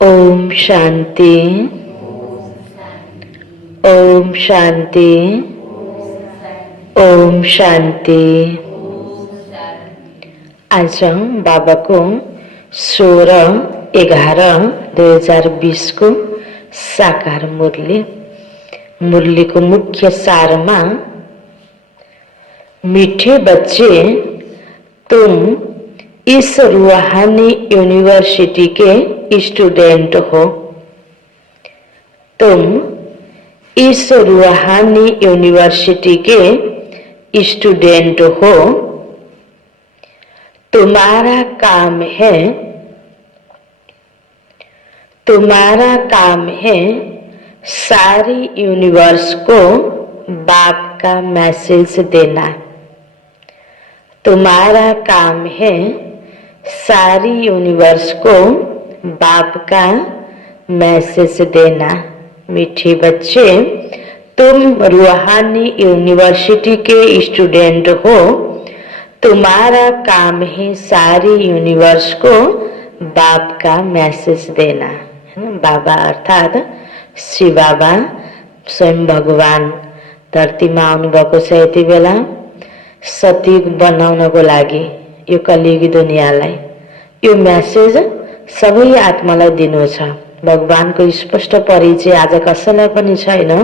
ओम शांति। ओम शांति। ओम शांति। आज बाबा को 16/11/2020 को साकार मुरली को मुख्य सार में, मीठे बच्चे, तुम इस रूहानी यूनिवर्सिटी के स्टूडेंट हो। तुम इस रूहानी यूनिवर्सिटी के स्टूडेंट हो। तुम्हारा काम है सारी यूनिवर्स को बाप का मैसेज देना। तुम्हारा काम है सारी यूनिवर्स को बाप का मैसेज देना। मीठे बच्चे, तुम रूहानी यूनिवर्सिटी के स्टूडेंट हो। तुम्हारा काम है सारी यूनिवर्स को बाप का मैसेज देना। बाबा अर्थात श्री बाबा स्वयं भगवान धरतीमा आउनुभएको छ। यति बेला सतयुग बनाउनको लागि यो कलियुगी दुनियाँलाई यो मेसेज सबै आत्मालाई दिनु छ। भगवानको स्पष्ट परिचय आज कसैलाई पनि छैन।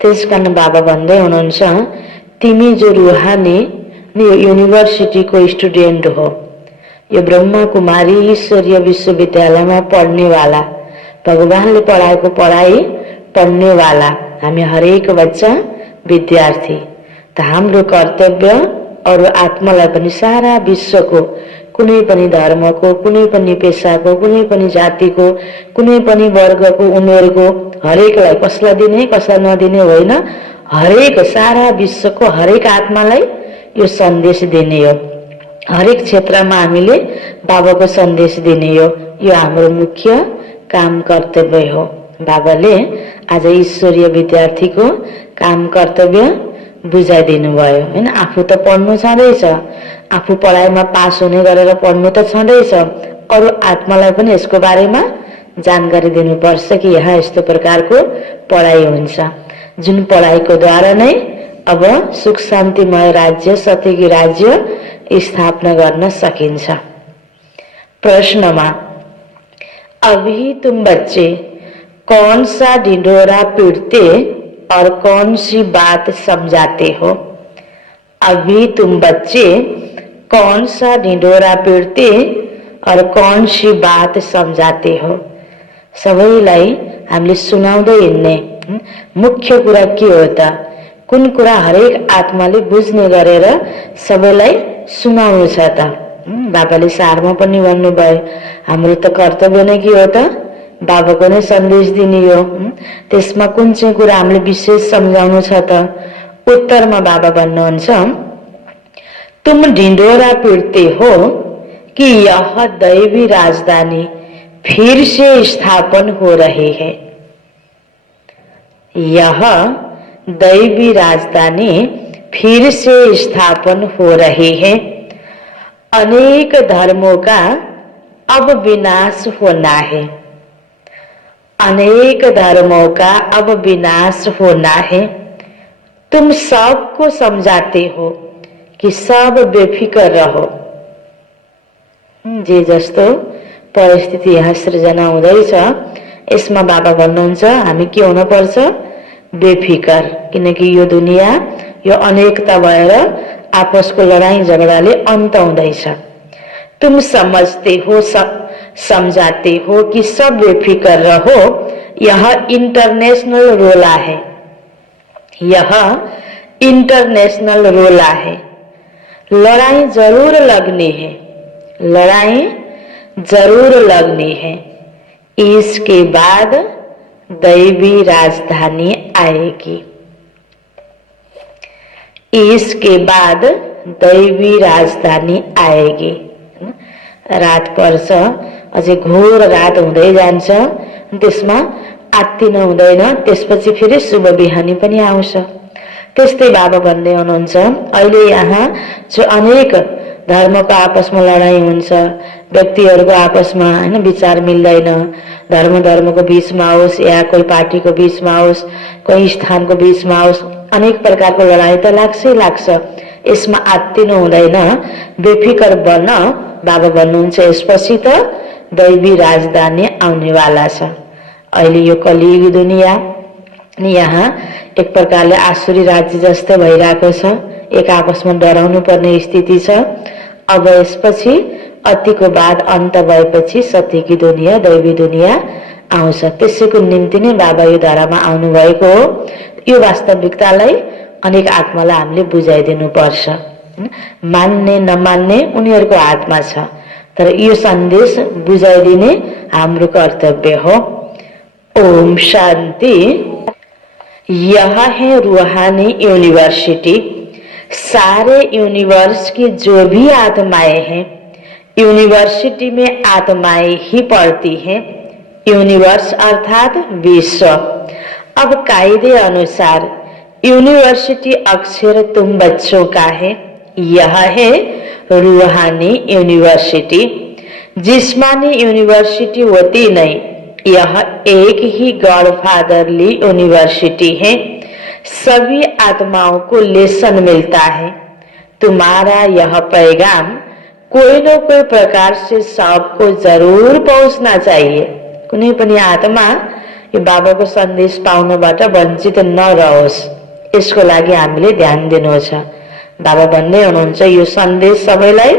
त्यसकारण बाबा भन्दै हुनुहुन्छ, तिमी जो रूहानी यूनिवर्सिटी को स्टूडेंट हो, यो ब्रह्मा कुमारी ईश्वरीय विश्वविद्यालय में पढ़ने वाला, भगवान ने पढ़ाएको पढ़ाई पढ़ने वाला हामी हरेक बच्चा विद्यार्थी। त हाम्रो कर्तव्य और आत्मालाई पनि सारा विश्वको कुनै पनि धर्मको, कुनै पनि पेशाको, कुनै पनि जातिको, कुनै पनि वर्गको, उमेरको हरेकलाई कसलाई दिने कसलाई नदिने होइन, हरेक सारा विश्वको हरेक आत्मालाई यो सन्देश दिने हो। हरेक क्षेत्रमा हामीले बाबाको सन्देश दिने हो। यो हाम्रो मुख्य काम कर्तव्य हो। बाबाले आज ईश्वरीय विद्यार्थीको काम कर्तव्य बुझाइदिनु भयो हैन। आफू त पढ्नु छँदैछ, आफू पढाइमा पास हुने गरेर पढ्नु त छँदैछ, अरू आत्मालाई पनि यसको बारेमा जानकारी दिनुपर्छ कि यहाँ यस्तो प्रकारको पढाइ हुन्छ, जुन पढाइको द्वारा नै अब सुख शान्तिमय राज्य सत्यकी राज्य स्थापना गर्न सकिन्छ। प्रश्नमा, अभी तुम बच्चे कौन सा ढिंढोरा पीटते और कौन सी बात समझाते हो? अभी तुम बच्चे कौन सा ढिंढोरा पीटते और कौन सी बात समझाते हो? सबैलाई हामीले सुनाउँदै हिँड्ने मुख्य कुरा के हो त? कुन कुरा हरेक आत्माले बुझ्ने गरेर सबैलाई सुनाउनु छ त? बाबाले सारमा पनि भन्नुभयो, हाम्रो त कर्तव्य नै के हो त? बाबाको नै सन्देश दिने हो। त्यसमा कुन चाहिँ कुरा हामीले विशेष सम्झाउनु छ त? उत्तरमा बाबा भन्नुहुन्छ, तुम ढिंढोरा पीटते हो कि यह दैवी राजधानी फिर से स्थापन हो रही है। यह दैवी राजधानी फिर से स्थापन हो रही है। अनेक धर्मों का अब विनाश होना है। अनेक धर्मों का अब विनाश होना है। तुम सबको समझाते हो कि सब बेफिकर रहो। जे जस्तो परिस्थिति यहाँ सृजना हुँदैछ, यसमा बाबा भन्नुहुन्छ हामी के हुन पर्छ? बेफिकर। किनकि यो दुनिया यो अनेकता भएर आपसको लडाई झगडाले अन्त हुँदैछ। तुम समझते हो, समझाते हो कि सब बेफिकर रहो। यह इंटरनेशनल रोला है। यह इंटरनेशनल रोला है। लड़ाई जरूर लगनी है। लड़ाई जरूर लगनी है। इसके बाद दैवी राजधानी आएगी। इसके बाद दैवी राजधानी आएगी। रात पर्छ, अझै घोर रात हुँदै जान्छ, त्यसमा आत्तिन हुँदैन, त्यसपछि फेरि शुभ बिहानी पनि आउँछ। त्यस्तै बाबा भन्दै हुनुहुन्छ, अहिले यहाँ जो अनेक धर्मको आपसमा लडाईँ हुन्छ, व्यक्तिहरूको आपसमा हैन विचार मिल्दैन, धर्मको बीचमा होस् या कोही पार्टीको बीचमा होस्, कोही स्थानको बीचमा होस्, अनेक प्रकारको लडाईँ त लाग्छै लाग्छ। यसमा आत्तिनु हुँदैन, बेफिकर बन्न। बाबा भन्नुहुन्छ यसपछि त दैवी राजधानी आउनेवाला छ। अहिले यो कलियुग दुनियाँ यहाँ एक प्रकारले आसुरी राज्य जस्तै भइरहेको छ, एक आपसमा डराउनु पर्ने स्थिति छ। अब यसपछि अतिको बाद अन्त भएपछि सत्यकी दुनियाँ, दैवी दुनियाँ आउँछ। त्यसैको निम्ति नै बाबा यो धरामा आउनुभएको हो। यो वास्तविकतालाई अनेक आत्मालाई हामीले बुझाइदिनु पर्छ। मान्ने नमान्ने उनीहरूको हातमा छ, तर यो सन्देश बुझाइदिने हाम्रो कर्तव्य हो। ओम शांति। यह है रूहानी यूनिवर्सिटी। सारे यूनिवर्स की जो भी आत्माएं हैं, यूनिवर्सिटी में आत्माएं ही पढ़ती हैं। यूनिवर्स अर्थात विश्व। अब कायदे अनुसार यूनिवर्सिटी अक्षर तुम बच्चों का है। यह है रूहानी यूनिवर्सिटी। जिस्मानी यूनिवर्सिटी होती नहीं, यह एक ही गॉडफादरली यूनिवर्सिटी है। सभी आत्माओं को लेसन मिलता है। तुम्हारा यह पैगाम कोई न कोई प्रकार से सबको जरूर पहुंचना चाहिए। कुनै पनि आत्मा यो बाबाको सन्देश पाउनबाट वञ्चित नरहोस्, यसको लागि हामीले ध्यान दिनु छ। बाबा भन्दै हुनुहुन्छ यो सन्देश सबैलाई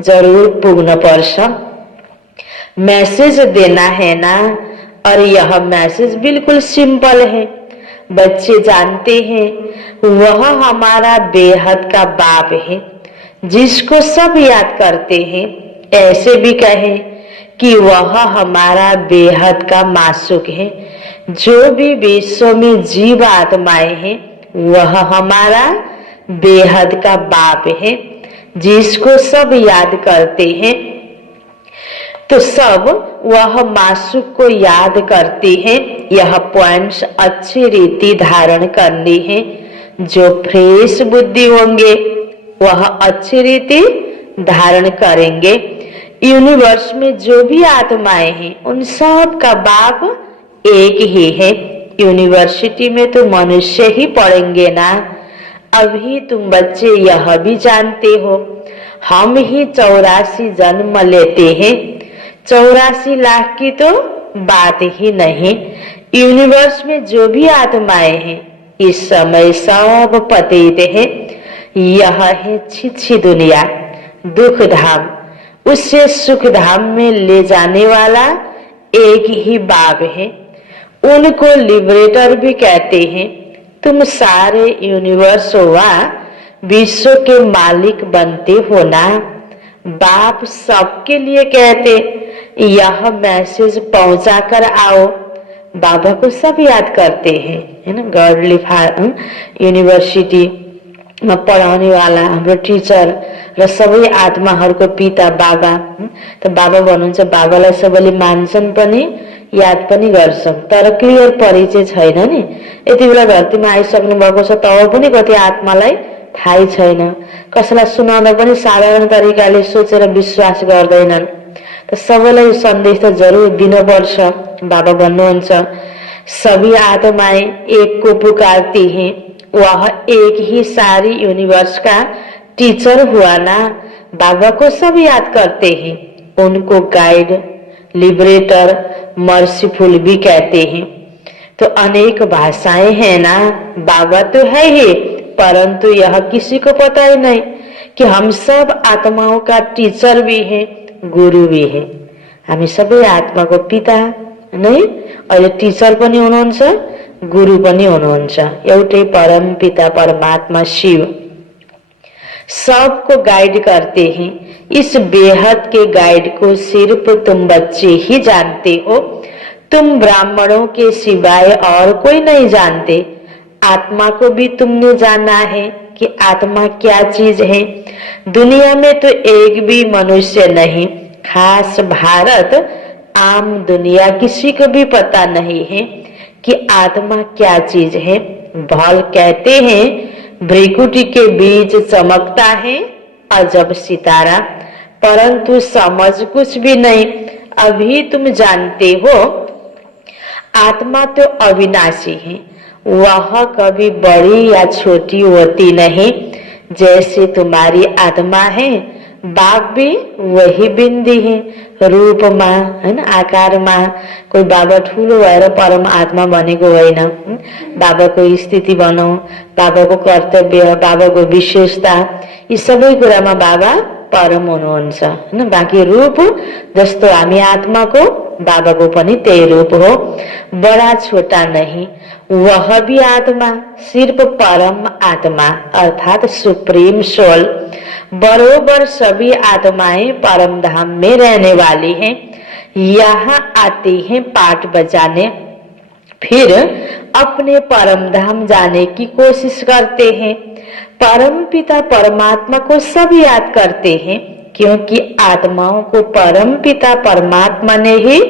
जरूर पुग्न पर्छ। मैसेज देना है ना, और यह मैसेज बिल्कुल सिंपल है। बच्चे जानते हैं वह हमारा बेहद का बाप है, जिसको सब याद करते हैं। ऐसे भी कहें कि वह हमारा बेहद का मासूक है। जो भी विश्व में जीव आत्माएं हैं, वह हमारा बेहद का बाप है, जिसको सब याद करते हैं। तो सब वह मासूक को याद करती है। यह पॉइंट्स अच्छी रीति धारण करनी है। जो फ्रेश बुद्धि होंगे वह अच्छी रीति धारण करेंगे। यूनिवर्स में जो भी आत्माएं हैं उन सब का बाप एक ही है। यूनिवर्सिटी में तो मनुष्य ही पढ़ेंगे ना। अभी तुम बच्चे यह भी जानते हो हम ही 84 जन्म लेते हैं। 84 लाख की तो बात ही नहीं। यूनिवर्स में जो भी आत्माएं हैं इस समय सब पतित है। यह है छिछी दुनिया, दुख धाम। उससे सुख धाम में ले जाने वाला एक ही बाप है। उनको लिबरेटर भी कहते हैं। तुम सारे यूनिवर्स व विश्व के मालिक बनते हो ना। बाप सबके लिए कहते यह मैसेज पहुंचा कर आओ। बाबा को सब याद करते हैं, है ना। गॉडली यूनिवर्सिटी में पढ़ाउने वाला हाम्रो टिचर र सबै आत्माहरूको पिता बाबा। त बाबा भन्नुहुन्छ बाबालाई सबैले मान्छन् पनि याद पनि गर्छन्, तर क्लियर परिचय छैन नि। यति बेला धरतीमा आइसक्नु भएको छ तब पनि कति आत्मालाई थाहै छैन। कसैलाई सुनाउँदा पनि साधारण तरिकाले सोचेर विश्वास गर्दैनन्। त सबैलाई सन्देश त जरुर दिनुपर्छ। बाबा भन्नुहुन्छ सभी आत्माएं एक को पुकारती हैं। वह एक ही सारी यूनिवर्स का टीचर हुआ ना। बाबा को सब याद करते हैं। उनको गाइड, लिबरेटर, मर्सीफुल भी कहते हैं। तो अनेक भाषाएं हैं ना। बाबा तो है ही, परंतु यह किसी को पता ही नहीं कि हम सब आत्माओं का टीचर भी हैं, गुरु भी है। हामी सबै आत्माको पिता नै, अहिले टिचर पनि हुनुहुन्छ, गुरु पनि हुनुहुन्छ। एउटै परम पिता परमात्मा शिव सबको गाइड करते हैं। इस बेहद के गाइड को सिर्फ तुम बच्चे ही जानते हो। तुम ब्राह्मणों के सिवाय और कोई नहीं जानते। आत्मा को भी तुमने जाना है कि आत्मा क्या चीज है। दुनिया में तो एक भी मनुष्य नहीं, खास भारत आम दुनिया किसी को भी पता नहीं है कि आत्मा क्या चीज है। भल कहते हैं भ्रिकुटी के बीच चमकता है अजब सितारा, परंतु समझ कुछ भी नहीं। अभी तुम जानते हो आत्मा तो अविनाशी है, वह कभी बड़ी या छोटी होती नहीं। जैसे तुम्हारी आत्मा है, बाप भी वही बिंदी है, रूप में है ना, आकार में। कोई बाबा ठूलो भएर परम आत्मा बनेको होइन। बाबाको स्थिति भनौँ, बाबाको कर्तव्य, बाबाको विशेषता, यी सबै कुरामा बाबा परम हुनुहुन्छ हैन। बाँकी रूप जस्तो हामी आत्माको, बाबाको पनि त्यही रूप हो, बड़ा छोटा नहीं। वह भी आत्मा, सिर्फ परम आत्मा अर्थात सुप्रीम सोल। बरोबर सभी आत्माएं परम धाम में रहने वाली हैं। यहाँ आते हैं पाठ बजाने, फिर अपने परम धाम जाने की कोशिश करते हैं। परम पिता परमात्मा को सब याद करते हैं, क्योंकि आत्माओं को परम पिता परमात्मा ने ही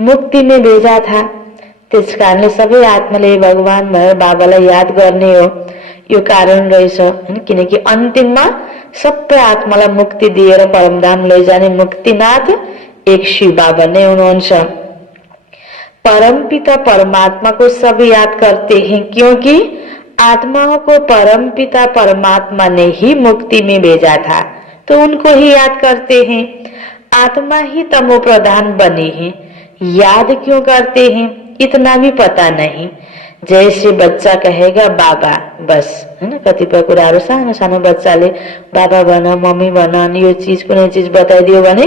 मुक्ति में भेजा था। त्यस कारणले सबै आत्माले भगवान भएर बाबालाई याद गर्ने हो, यो कारण रहेछ हैन। किनकि अन्तिममा सबै आत्मालाई मुक्ति दिएर परमधाम लैजाने मुक्तिनाथ एक शिव बाबा नै हुनुहुन्छ। परम पिता परमात्मा को सब याद करते हैं, क्योंकि आत्माओं को परम पिता परमात्मा ने ही मुक्ति में भेजा था, तो उनको ही याद करते हैं। आत्मा ही तमो प्रधान बनी है, याद क्यों करते हैं इतना भी पता नहीं। जैसे बच्चा कहेगा बाबा बस हैन, कतिपय कुराहरू सानो सानो बच्चाले बाबा भन, मम्मी भन, अनि यो चीज कुनै चीज बताइदियो भने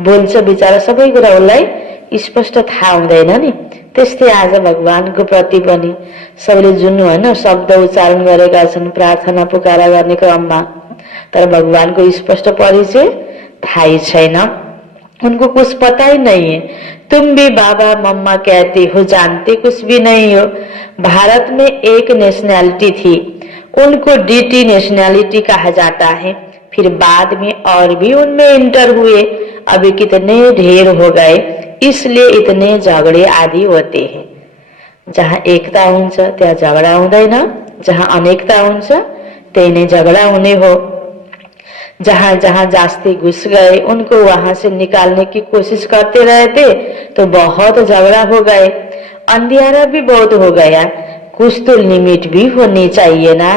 बोल्छ बिचारा, सबै कुरा उसलाई स्पष्ट थाहा हुँदैन नि। त्यस्तै आज भगवानको प्रति पनि सबैले जुन हैन शब्द उच्चारण गरेका छन् प्रार्थना पुकारा गर्ने क्रममा, तर भगवानको स्पष्ट परिचय थाहै छैन, उनको कुछ पता ही नहीं है। तुम भी बाबा मम्मा कहते हो, जानते कुछ भी नहीं हो। भारत में एक नेशनैलिटी थी, उनको डीटी नेशनैलिटी कहा जाता है। फिर बाद में और भी उनमें इंटर हुए, अभी कितने ढेर हो गए, इसलिए इतने झगड़े आदि होते हैं। जहाँ एकता हुन्छ त्यहाँ झगडा हुँदैन, जहाँ अनेकता हुन्छ त्यही नै झगडा हुने हो। जहाँ जहाँ जास्ती घुस गए उनको वहां से निकालने की कोशिश करते रहते तो बहुत झगड़ा हो गए, अंधियारा भी बहुत हो गया। कुछ तो लिमिट भी होनी चाहिए ना,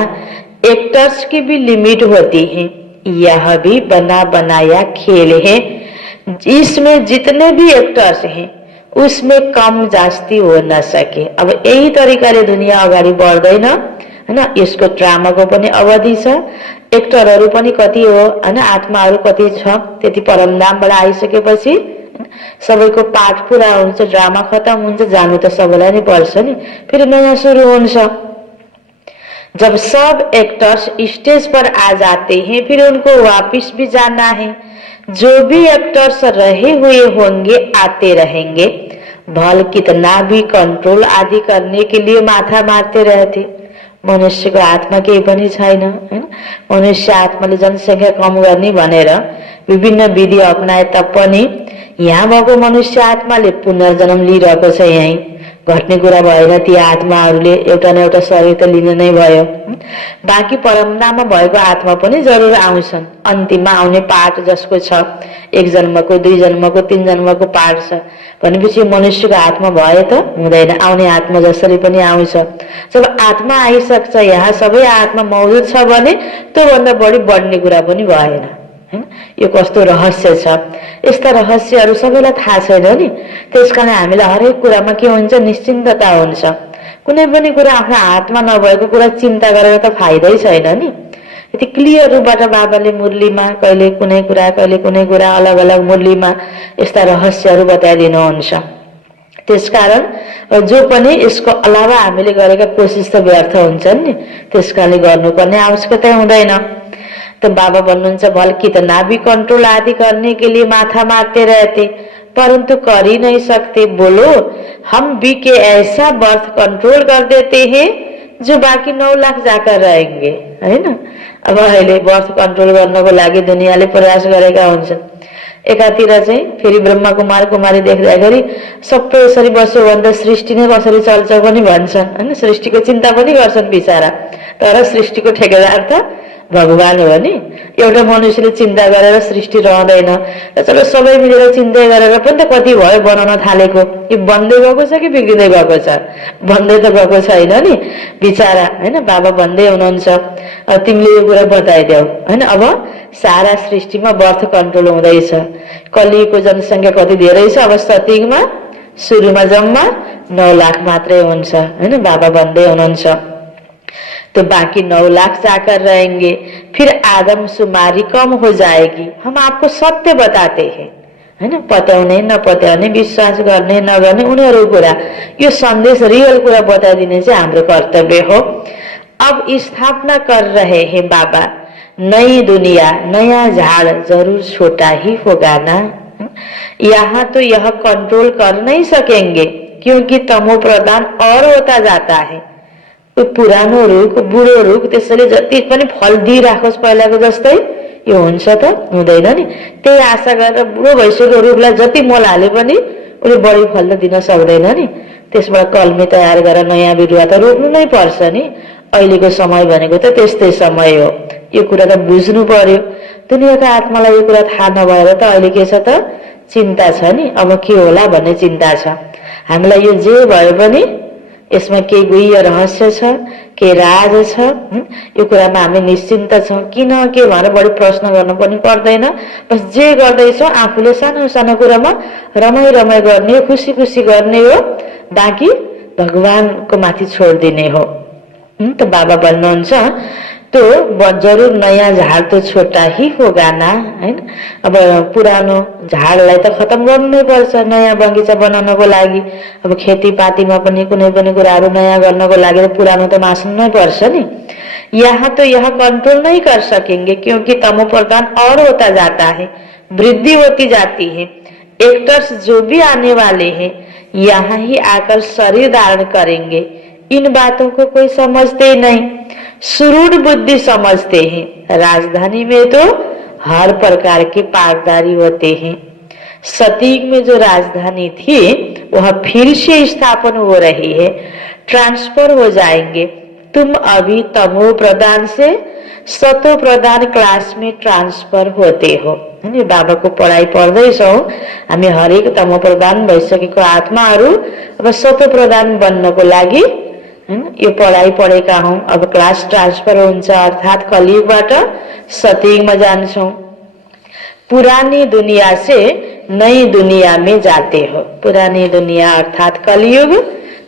एक्टर्स की भी लिमिट होती है। यह भी बना बनाया खेल है, इसमें जितने भी एक्टर्स हैं उसमें कम जास्ती हो न सके। अब यही तरिकाले दुनिया अगाडि बढ्दैन हैन। यसको ड्रामाको पनि अवधि छ, एक्टरहरू पनि कति हो हैन, आत्माहरू कति छ, त्यति परमधामबाट आइसकेपछि सबैको पाठ पूरा हुन्छ, ड्रामा खत्म हुन्छ, जानु त सबैलाई नै पर्छ नि, फेरि नयाँ सुरु हुन्छ। जब सब एक्टर्स स्टेज पर आ जाते हैं फिर उनको वापस भी जाना है। जो भी एक्टर्स रहे हुए होंगे आते रहेंगे, भल कितना भी कंट्रोल आदि करने के लिए माथा मारते रहते। मनुष्यको आत्मा केही पनि छैन हैन। मनुष्य आत्माले जनसंख्या कम गर्ने भनेर विभिन्न विधि अपनाए तापनि यहाँ भएको मनुष्य आत्माले पुनर्जन्म लिइरहेको छ। यही घट्ने कुरा भएन, ती आत्माहरूले एउटा न एउटा शरीर त लिनु नै भयो। बाँकी परमधाममा भएको आत्मा पनि जरुर आउँछन्। अन्तिममा आउने पाठ जसको छ, एक जन्मको, 2 जन्मको, 3 जन्मको पाठ छ भनेपछि मनुष्यको आत्मा भए त हुँदैन, आउने आत्मा जसरी पनि आउँछ। जब आत्मा आइसक्छ, यहाँ सबै आत्मा मौजुद छ भने त्योभन्दा बढी बढ्ने कुरा पनि भएन हैन। यो कस्तो रहस्य छ, यस्ता रहस्यहरू सबैलाई थाहा छैन नि। त्यसकारण हामीलाई हरेक कुरामा के हुन्छ, निश्चिन्तता हुन्छ। कुनै पनि कुरा आफ्नो हातमा नभएको कुरा चिन्ता गरेर त फाइदै छैन नि। यति क्लियर रूपबाट बाबाले मुरलीमा कहिले कुनै कुरा, कहिले कुनै कुरा, अलग अलग मुरलीमा यस्ता रहस्यहरू बताइदिनुहुन्छ। त्यसकारण जो पनि यसको अलावा हामीले गरेका कोसिस त व्यर्थ हुन्छन् नि, त्यसकारणले गर्नुपर्ने आवश्यकता हुँदैन। तो बाबा भन्नुहुन्छ भल कितना भी कंट्रोल आदि करने के लिए माथा मारते रहते, परंतु कर ही नहीं सकते। बोलो हम भी के ऐसा बर्थ कंट्रोल कर देते हैं जो बाकी 9 लाख जाकर रहेंगे हैन। अब अहिले बर्थ कंट्रोल गर्नको लागि दुनियाले प्रयास गरेका हुन्छन्। एकातिर चाहिँ फेरि ब्रह्मा कुमार कुमारी देख्दाखेरि सबै यसरी बस्यो भने त सृष्टि नै कसरी चल्छ पनि भन्छन् हैन। सृष्टिको चिन्ता पनि गर्छन् बिचारा, तर सृष्टिको ठेकेदार त भगवान हो नि। एउटा मनुष्यले चिन्ता गरेर सृष्टि रहँदैन र चलो सबै मिलेर चिन्ता गरेर पनि त कति भयो बनाउन थालेको। यो बन्दै गएको छ कि बिग्रिँदै गएको छ? बन्दै त गएको छैन नि बिचारा हैन। बाबा भन्दै हुनुहुन्छ तिमीले यो कुरा बताइदेऊ हैन। अब सारा सृष्टिमा बर्थ कन्ट्रोल हुँदैछ। कलियुगको जनसङ्ख्या कति धेरै छ? अब सतयुगमा सुरुमा जम्मा 9 लाख मात्रै हुन्छ हैन। बाबा भन्दै हुनुहुन्छ तो बाकी 9 लाख जाकर रहेंगे, फिर आदमशुमारी कम हो जाएगी। हम आपको सत्य बताते हैं हैन। पत्याउने नपत्याउने, विश्वास गर्ने नगर्ने उनीहरूको कुरा, यो सन्देश रियल कुरा बताइदिने चाहिँ हाम्रो कर्तव्य हो। अब स्थापना कर रहे हैं बाबा नई दुनिया, नया झाड़ जरूर छोटा ही होगा ना। यहाँ तो यह कंट्रोल कर नहीं सकेंगे क्योंकि तमो प्रदान और होता जाता है। पुरानो रुख बुढो रुख त्यसैले जति पनि फल दिइराखोस् पहिलाको जस्तै यो हुन्छ त हुँदैन नि। त्यही आशा गरेर बुढो भइसकेको रुखलाई जति मल हाले पनि उसले बढी फल त दिन सक्दैन नि। त्यसबाट कलमी तयार गरेर नयाँ बिरुवा त रोप्नु नै पर्छ नि। अहिलेको समय भनेको त त्यस्तै समय हो। यो कुरा त बुझ्नु पर्यो। दुनियाँको आत्मालाई यो कुरा थाहा नभएर त अहिले के छ त चिन्ता छ नि। अब के होला भन्ने चिन्ता छ हामीलाई। यो जे भए पनि यसमा के गुह्य रहस्य छ, के राज छ, यो कुरामा हामी निश्चिन्त छौँ। किन के भनेर बढी प्रश्न गर्नु पनि पर्दैन। बस जे गर्दैछौँ आफूले सानो सानो कुरामा रमाइ रमाइ गर्ने, खुसी खुसी गर्ने हो। बाँकी भगवानको माथि छोडिदिने हो। त बाबा भन्नुहुन्छ तो जरूर नयाँ झाड तो छोटा ही होगा ना हैन। अब पुरानो झाडलाई त खतम गर्नु नै पर्छ नयाँ बगैँचा बनाउनको लागि। अब खेतीपातीमा पनि कुनै पनि कुराहरू नयाँ गर्नको लागि पुरानो त मास्नु नै पर्छ नि। यहाँ तो यह कंट्रोल नहीं कर सकेंगे क्योंकि तमो प्रदान और होता जाता है, वृद्धि होती जाती है। एक्टर्स जो भी आने वाले हैं यहाँ ही आकर शरीर धारण करेंगे। इन बातों को कोई समझते नहीं, सुरूढ़ बुद्धि समझते हैं। राजधानी में तो हर प्रकार के पागदारी होते हैं। सतयुग में जो राजधानी थी वह फिर से स्थापन हो रही है, ट्रांसफर हो जाएंगे। तुम अभी तमो प्रधान से सतो प्रधान क्लास में ट्रांसफर होते हो। बाबा को पढाइ पढ्दैछौँ हामी। हरेक तमो प्रधान भइसकेको आत्माहरू अब सतो प्रधान बन्नको लागि यो पढाइ पढेका हौं। अब क्लास ट्रान्सफर हुन्छ अर्थात कलियुगबाट सतयुगमा जान्छौं। पुरानी दुनिया से नई दुनिया में जाते हो। पुरानी दुनिया अर्थात कलियुग,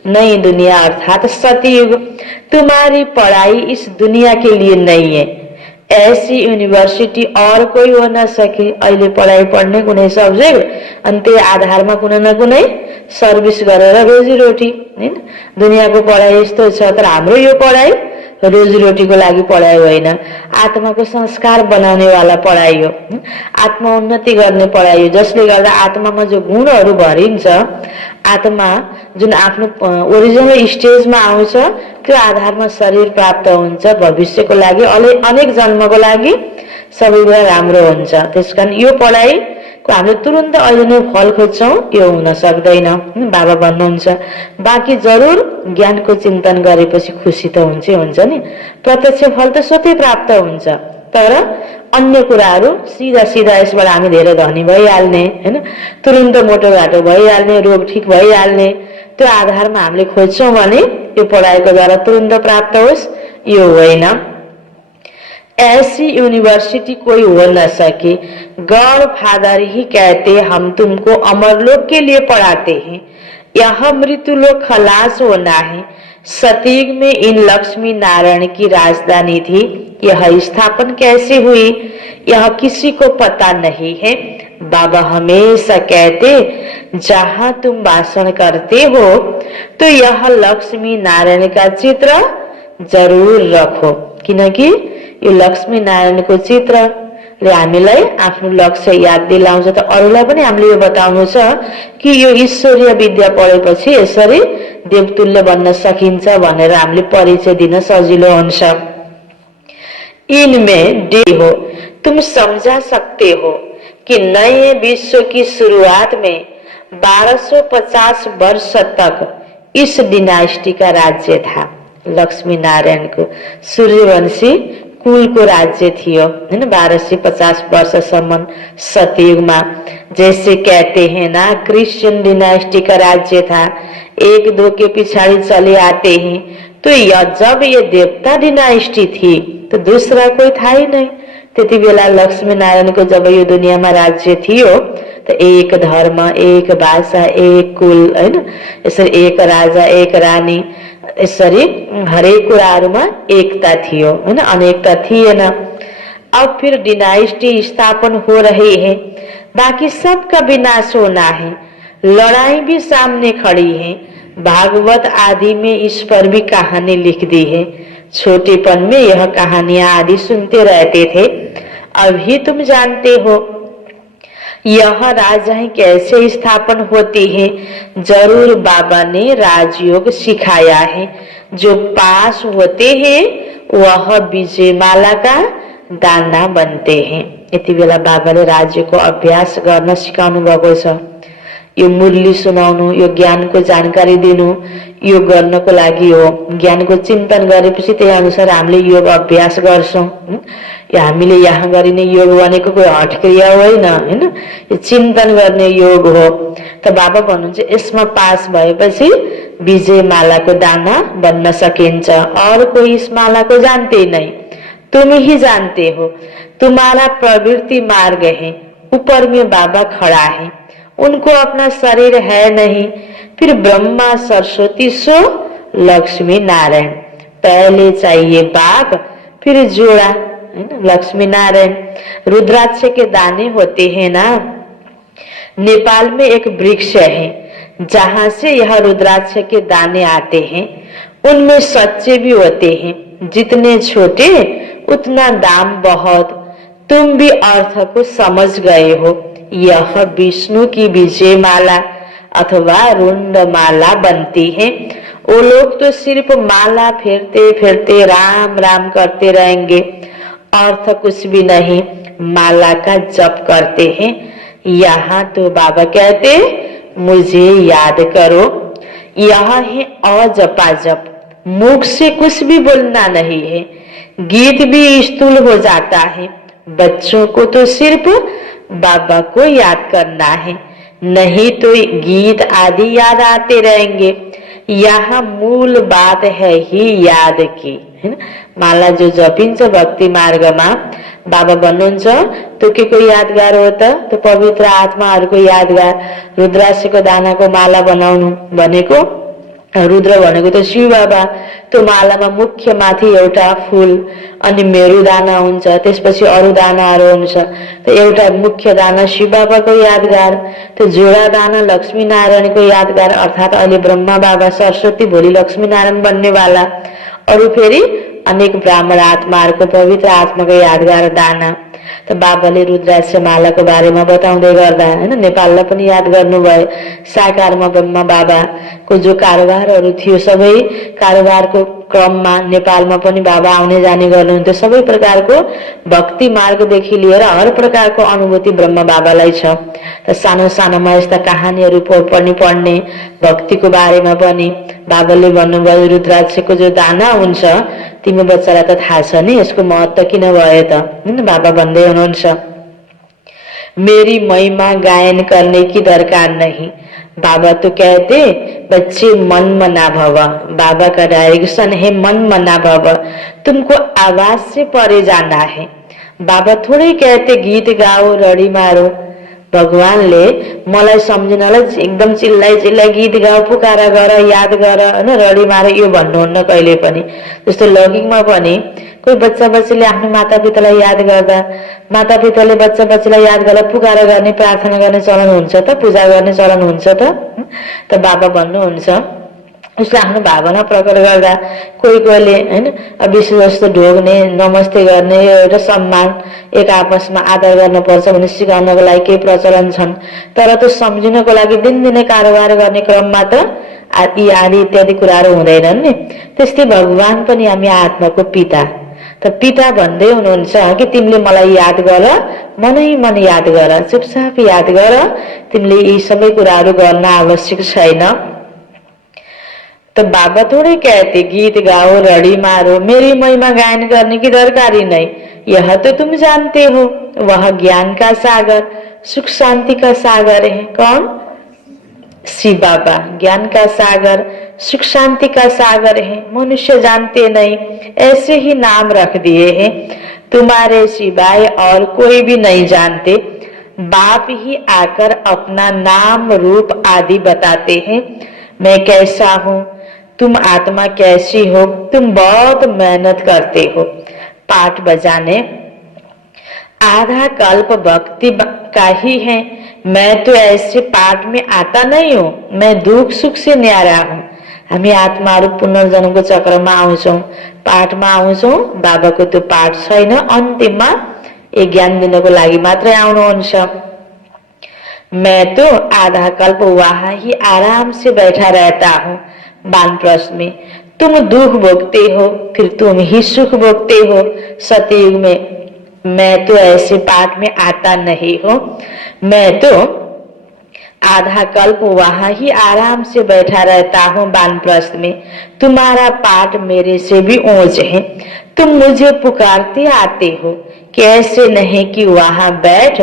नई दुनिया अर्थात सतयुग। तुम्हारी पढ़ाई इस दुनिया के लिए नहीं है। ऐसी यूनिभर्सिटी और कोही हो न सके। अहिले पढाइ पढ्ने कुनै सब्जेक्ट अनि त्यही आधारमा कुनै न कुनै सर्भिस गरेर रोजीरोटी हैन। दुनियाँको पढाइ यस्तो छ। तर हाम्रो यो पढाइ रोजीरोटीको लागि पढाइ होइन, आत्माको संस्कार बनाउने वाला पढाइ हो, आत्मा उन्नति गर्ने पढाइ हो। जसले गर्दा आत्मामा जो गुणहरू भरिन्छ, आत्मा जुन आफ्नो ओरिजिनल स्टेजमा आउँछ त्यो आधारमा शरीर प्राप्त हुन्छ। भविष्यको लागि अनेक जन्मको लागि सबै कुरा राम्रो हुन्छ। त्यसकारण यो पढाइको हामीले तुरुन्त अहिले नै फल खोज्छौँ यो हुन सक्दैन। बाबा भन्नुहुन्छ बाँकी जरुर ज्ञानको चिन्तन गरेपछि खुसी त हुन्छ नि। प्रत्यक्ष फल त स्वतै प्राप्त हुन्छ। तर अन्य कुराहरू सीधा सीधा यसबाट हामी धेरै धनी भइहाल्ने हैन, तुरुन्त मोटोघाटो भइहाल्ने, रोग ठीक भइहाल्ने, त्यो आधारमा हामीले खोज्छौँ भने यो पढाइको द्वारा तुरुन्त प्राप्त होस् यो होइन। ऐसी यूनिवर्सिटी कोई हो न सके। गॉड फादर ही कहते हम तुमको अमरलोक के लिए पढ़ाते हैं। यह मृत्युलोक खलास होना है। सतयुग में इन लक्ष्मी नारायण की राजधानी थी। यह स्थापन कैसे हुई यह किसी को पता नहीं है। बाबा हमेशा कहते जहाँ तुम भाषण करते हो तो यह लक्ष्मी नारायण का चित्र जरूर रखो। किनकि यो लक्ष्मी नारायणको चित्रले हामीलाई आफ्नो लक्ष्य याद दिलाउँछ। त अरूलाई पनि हामीले यो बताउनु छ कि यो ईश्वरीय विद्या पढेपछि यसरी देवतुल्य बन्न सकिन्छ भनेर हामीले परिचय दिन सजिलो हुन्छ। इनमें डे हो तुम समझा सकते हो कि नए विश्व की शुरुआत में 1250 वर्ष तक इस डिनास्टी का राज्य था। लक्ष्मी नारायण को सूर्यवंशी कुलको राज्य थियो हैन 1250 वर्षसम्म सतयुगमा। जैसे कहते हैं ना क्रिश्चियन डिनास्टी का राज्य था, एक दो के पिछाड़ी चले आते हैं। तो जब ये देवता डिनास्टी थी तो दूसरा कोई था ही नहीं। त्यति बेला लक्ष्मी नारायणको जब यो दुनियाँमा राज्य थियो त एक धर्म, एक भाषा, एक कुल हैन, यसरी एक राजा, एक रानी, यसरी हरेक कुराहरुमा एकता थियो हैन, अनेकता थिएन। अब फिर डिनास्टी स्थापन हो रही है, बाकी सबका विनाश होना है, लड़ाई भी सामने खड़ी है। भागवत आदि में इस पर भी कहानी लिख दी है। छोटेपन में यह कहानियां आदि सुनते रहते थे। अभी तुम जानते हो यह राजाएं कैसे स्थापन होती है। जरूर बाबा ने राजयोग सिखाया है। जो पास होते हैं वह विजयमाला का दाना बनते हैं। यति बेला बाबाले राज्यको अभ्यास गर्न सिकाउनु भएको छ। यो मुरली सुनाउनु, यो ज्ञानको जानकारी दिनु, यो गर्नको लागि हो। ज्ञानको चिन्तन गरेपछि त्यही अनुसार हामीले योग अभ्यास गर्छौं। हामीले यहाँ गरिने योग भनेको कोही हठक्रिया होइन हैन, यो चिन्तन गर्ने योग हो। त बाबा भन्नुहुन्छ यसमा पास भएपछि विजयमालाको दाना बन्न सकिन्छ। और कोई इस माला को जानते नहीं, तुम ही जानते हो। तुम्हारा प्रवृत्ति मार्ग है, ऊपर में बाबा खड़ा है, उनको अपना शरीर है नहीं। फिर ब्रह्मा सरस्वती सो लक्ष्मी नारायण, पहले चाहिए बाघ फिर जोड़ा, लक्ष्मी नारायण। रुद्राक्ष के दाने होते हैं ना, नेपाल में एक वृक्ष है जहां से यह रुद्राक्ष के दाने आते हैं। उनमें सच्चे भी होते हैं, जितने छोटे उतना दाम बहुत। तुम भी अर्थ को समझ गए हो। यह विष्णु की विजय माला अथवा रुंड माला बनती है। वो लोग तो सिर्फ माला फेरते फेरते राम राम करते रहेंगे, अर्थ कुछ भी नहीं, माला का जप करते हैं। यहाँ तो बाबा कहते मुझे याद करो। यह है अजपा जप, मुख से कुछ भी बोलना नहीं है। गीत भी स्थूल हो जाता है। बच्चों को तो सिर्फ बाबा को याद करना है, नहीं तो गीत आदि याद आते रहेंगे। यहाँ मूल बात है ही याद की, हैन। माला जो जपिन्छ भक्ति मार्गमा बाबा भन्नुहुन्छ त्यो के को यादगार हो त पवित्र आत्माहरूको यादगार। रुद्राक्षको दानाको माला बनाउनु भनेको, रुद्र भनेको त शिव बाबा। त्यो मालामा मुख्य माथि एउटा फूल अनि मेरु दाना हुन्छ, त्यसपछि अरु दानाहरू हुन्छ। त एउटा मुख्य दाना शिव बाबाको यादगार, त्यो जोडा दाना लक्ष्मी नारायणको यादगार, अर्थात अहिले ब्रह्मा बाबा सरस्वती, भोलि लक्ष्मी नारायण बन्नेवाला। अरु फेरि अनेक ब्राह्मण आत्माहरूको पवित्र आत्माको यादगार दाना। त बाबाले रुद्राक्ष मालाको बारेमा बताउँदै गर्दा हैन नेपाललाई पनि याद गर्नुभयो। साकारमा ब्रह्मा बाबाको जो कारोबारहरू थियो, सबै कारोबारको क्रममा नेपालमा पनि बाबा आउने जाने गर्नुहुन्थ्यो। सबै प्रकारको भक्ति मार्गदेखि लिएर हर प्रकारको अनुभूति ब्रह्मा बाबालाई छ। त सानो सानोमा यस्ता कहानीहरू पढ्ने भक्तिको बारेमा पनि बाबाले भन्नुभयो रुद्राक्षको जो दाना हुन्छ तिमी बच्चालाई त थाहा छ नि यसको महत्व किन भयो त, हैन। बाबा भन्दै हुनुहुन्छ मेरी महिमा गायन करने की दरकार नहीं। बाबा तो कहते बच्चे मन मना भव, बाबा का डायरेक्शन है मन मना भव, तुमको आवाज से परे जाना है। बाबा थोड़े कहते गीत गाओ रडी मारो। भगवानले मलाई सम्झिनलाई एकदम चिल्लाइ चिल्लाइ गीत गाओ, पुकारा गर, याद गर, हैन, रडी मार यो भन्नुहुन्न कहिले पनि। जस्तो लौकिकमा पनि कोही बच्चा बच्चीले आफ्नो मातापितालाई याद गर्दा, मातापिताले बच्चा बच्चीलाई याद गर्दा पुकारा गर्ने, प्रार्थना गर्ने चलन हुन्छ त, पूजा गर्ने चलन हुन्छ त बाबा भन्नुहुन्छ उसले आफ्नो भावना प्रकट गर्दा कोही कोहीले हैन विशेष जस्तो ढोग्ने, नमस्ते गर्ने, एउटा सम्मान, एक आपसमा आदर गर्नुपर्छ भन्ने सिकाउनको लागि केही प्रचलन छन्। तर त्यो सम्झिनको लागि दिनदिनै कारोबार गर्ने क्रममा त आदि आदि इत्यादि कुराहरू हुँदैनन् नि। त्यस्तै भगवान पनि हामी आत्माको पिता, त पिता भन्दै हुनुहुन्छ कि तिमीले मलाई याद गर, मनै मन याद गर, चुपचाप याद गर, तिमीले यी सबै कुराहरू गर्न आवश्यक छैन। तो बाबा थोड़े कहते गीत गाओ रड़ी मारो, मेरी महिमा गायन करने की दरकारी नहीं, यह तो तुम जानते हो। वह ज्ञान का सागर, सुख शांति का सागर है। कौन? शिव बाबा ज्ञान का सागर, सुख शांति का सागर है। मनुष्य जानते नहीं, ऐसे ही नाम रख दिए हैं। तुम्हारे सिवाय और कोई भी नहीं जानते। बाप ही आकर अपना नाम रूप आदि बताते हैं। मैं कैसा हूँ, तुम आत्मा कैसी हो। तुम बहुत मेहनत करते हो पाठ बजाने, आधा कल्प भक्ति का ही है। मैं तो ऐसे पाठ में आता नहीं हूँ, मैं दुख सुख से न्यारा हूँ। हामी आत्माहरू पुनर्जन्मको चक्रमा आउँछौँ, पाठमा आउँछौँ। बाबाको त्यो पाठ छैन, अन्तिममा एक ज्ञान दिनको लागि मात्रै आउनुहुन्छ। मैं तो आधा कल्प वहां ही आराम से बैठा रहता हूँ वानप्रस्थ में। तुम दुख भोगते हो, फिर तुम ही सुख भोगते हो सतयुग में। मैं तो ऐसे पाठ में आता नहीं हूँ। मैं तो आधा कल्प वहां ही आराम से बैठा रहता हूँ वानप्रस्थ में। तुम्हारा पाठ मेरे से भी ऊंच है। तुम मुझे पुकारते आते हो, कैसे नहीं कि वहां बैठ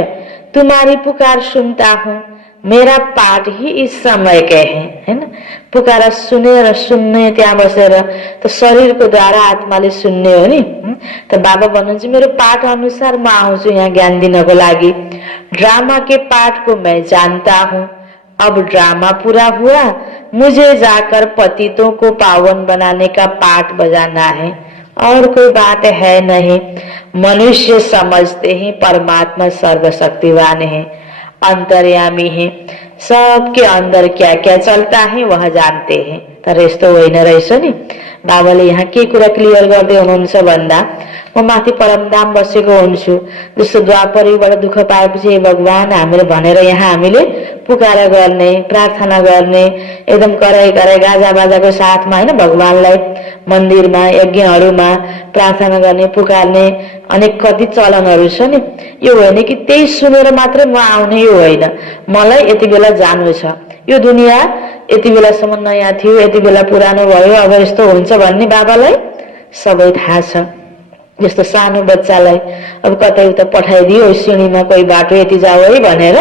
तुम्हारी पुकार सुनता हूँ। मेरा पाठ ही इस समय के है ना। पुकारा सुनेर सुन्ने त्यहाँ बसेर त शरीरको द्वारा आत्माले सुन्ने हो नि। त बाबा भन्नुहुन्छ मेरो पाठ अनुसार म आउँछु यहाँ ज्ञान दिनको लागि। ड्रामा के पाठ को मैं जानता हूँ। अब ड्रामा पूरा हुआ, मुझे जाकर पतितों को पावन बनाने का पाठ बजाना है, और कोई बात है नहीं। मनुष्य समझते हैं परमात्मा सर्वशक्तिवान है, अंतर्यामी है, सबके अंदर क्या क्या चलता है वह जानते हैं। तर यस्तो होइन रहेछ नि। बाबाले यहाँ के कुरा क्लियर गर्दै हुनुहुन्छ भन्दा, म माथि परमधाम बसेको हुन्छु, जस्तो द्वापरयुगबाट दुःख पाएपछि हे भगवान हामीले भनेर यहाँ हामीले पुकारा गर्ने, प्रार्थना गर्ने, एकदम कराई कराई गाजा बाजाको साथमा होइन, भगवानलाई मन्दिरमा यज्ञहरूमा प्रार्थना गर्ने, पुकार्ने अनेक कति चलनहरू छ नि। यो होइन कि त्यही सुनेर मात्रै म आउने, यो होइन। मलाई यति बेला जानु छ, यो दुनियाँ यति बेलासम्म नयाँ थियो, यति बेला पुरानो भयो, अब यस्तो हुन्छ भन्ने बाबालाई सबै थाहा छ। जस्तो सानो बच्चालाई अब कतै उता पठाइदियो सिँढीमा कोही बाटो यति जाऊ है भनेर,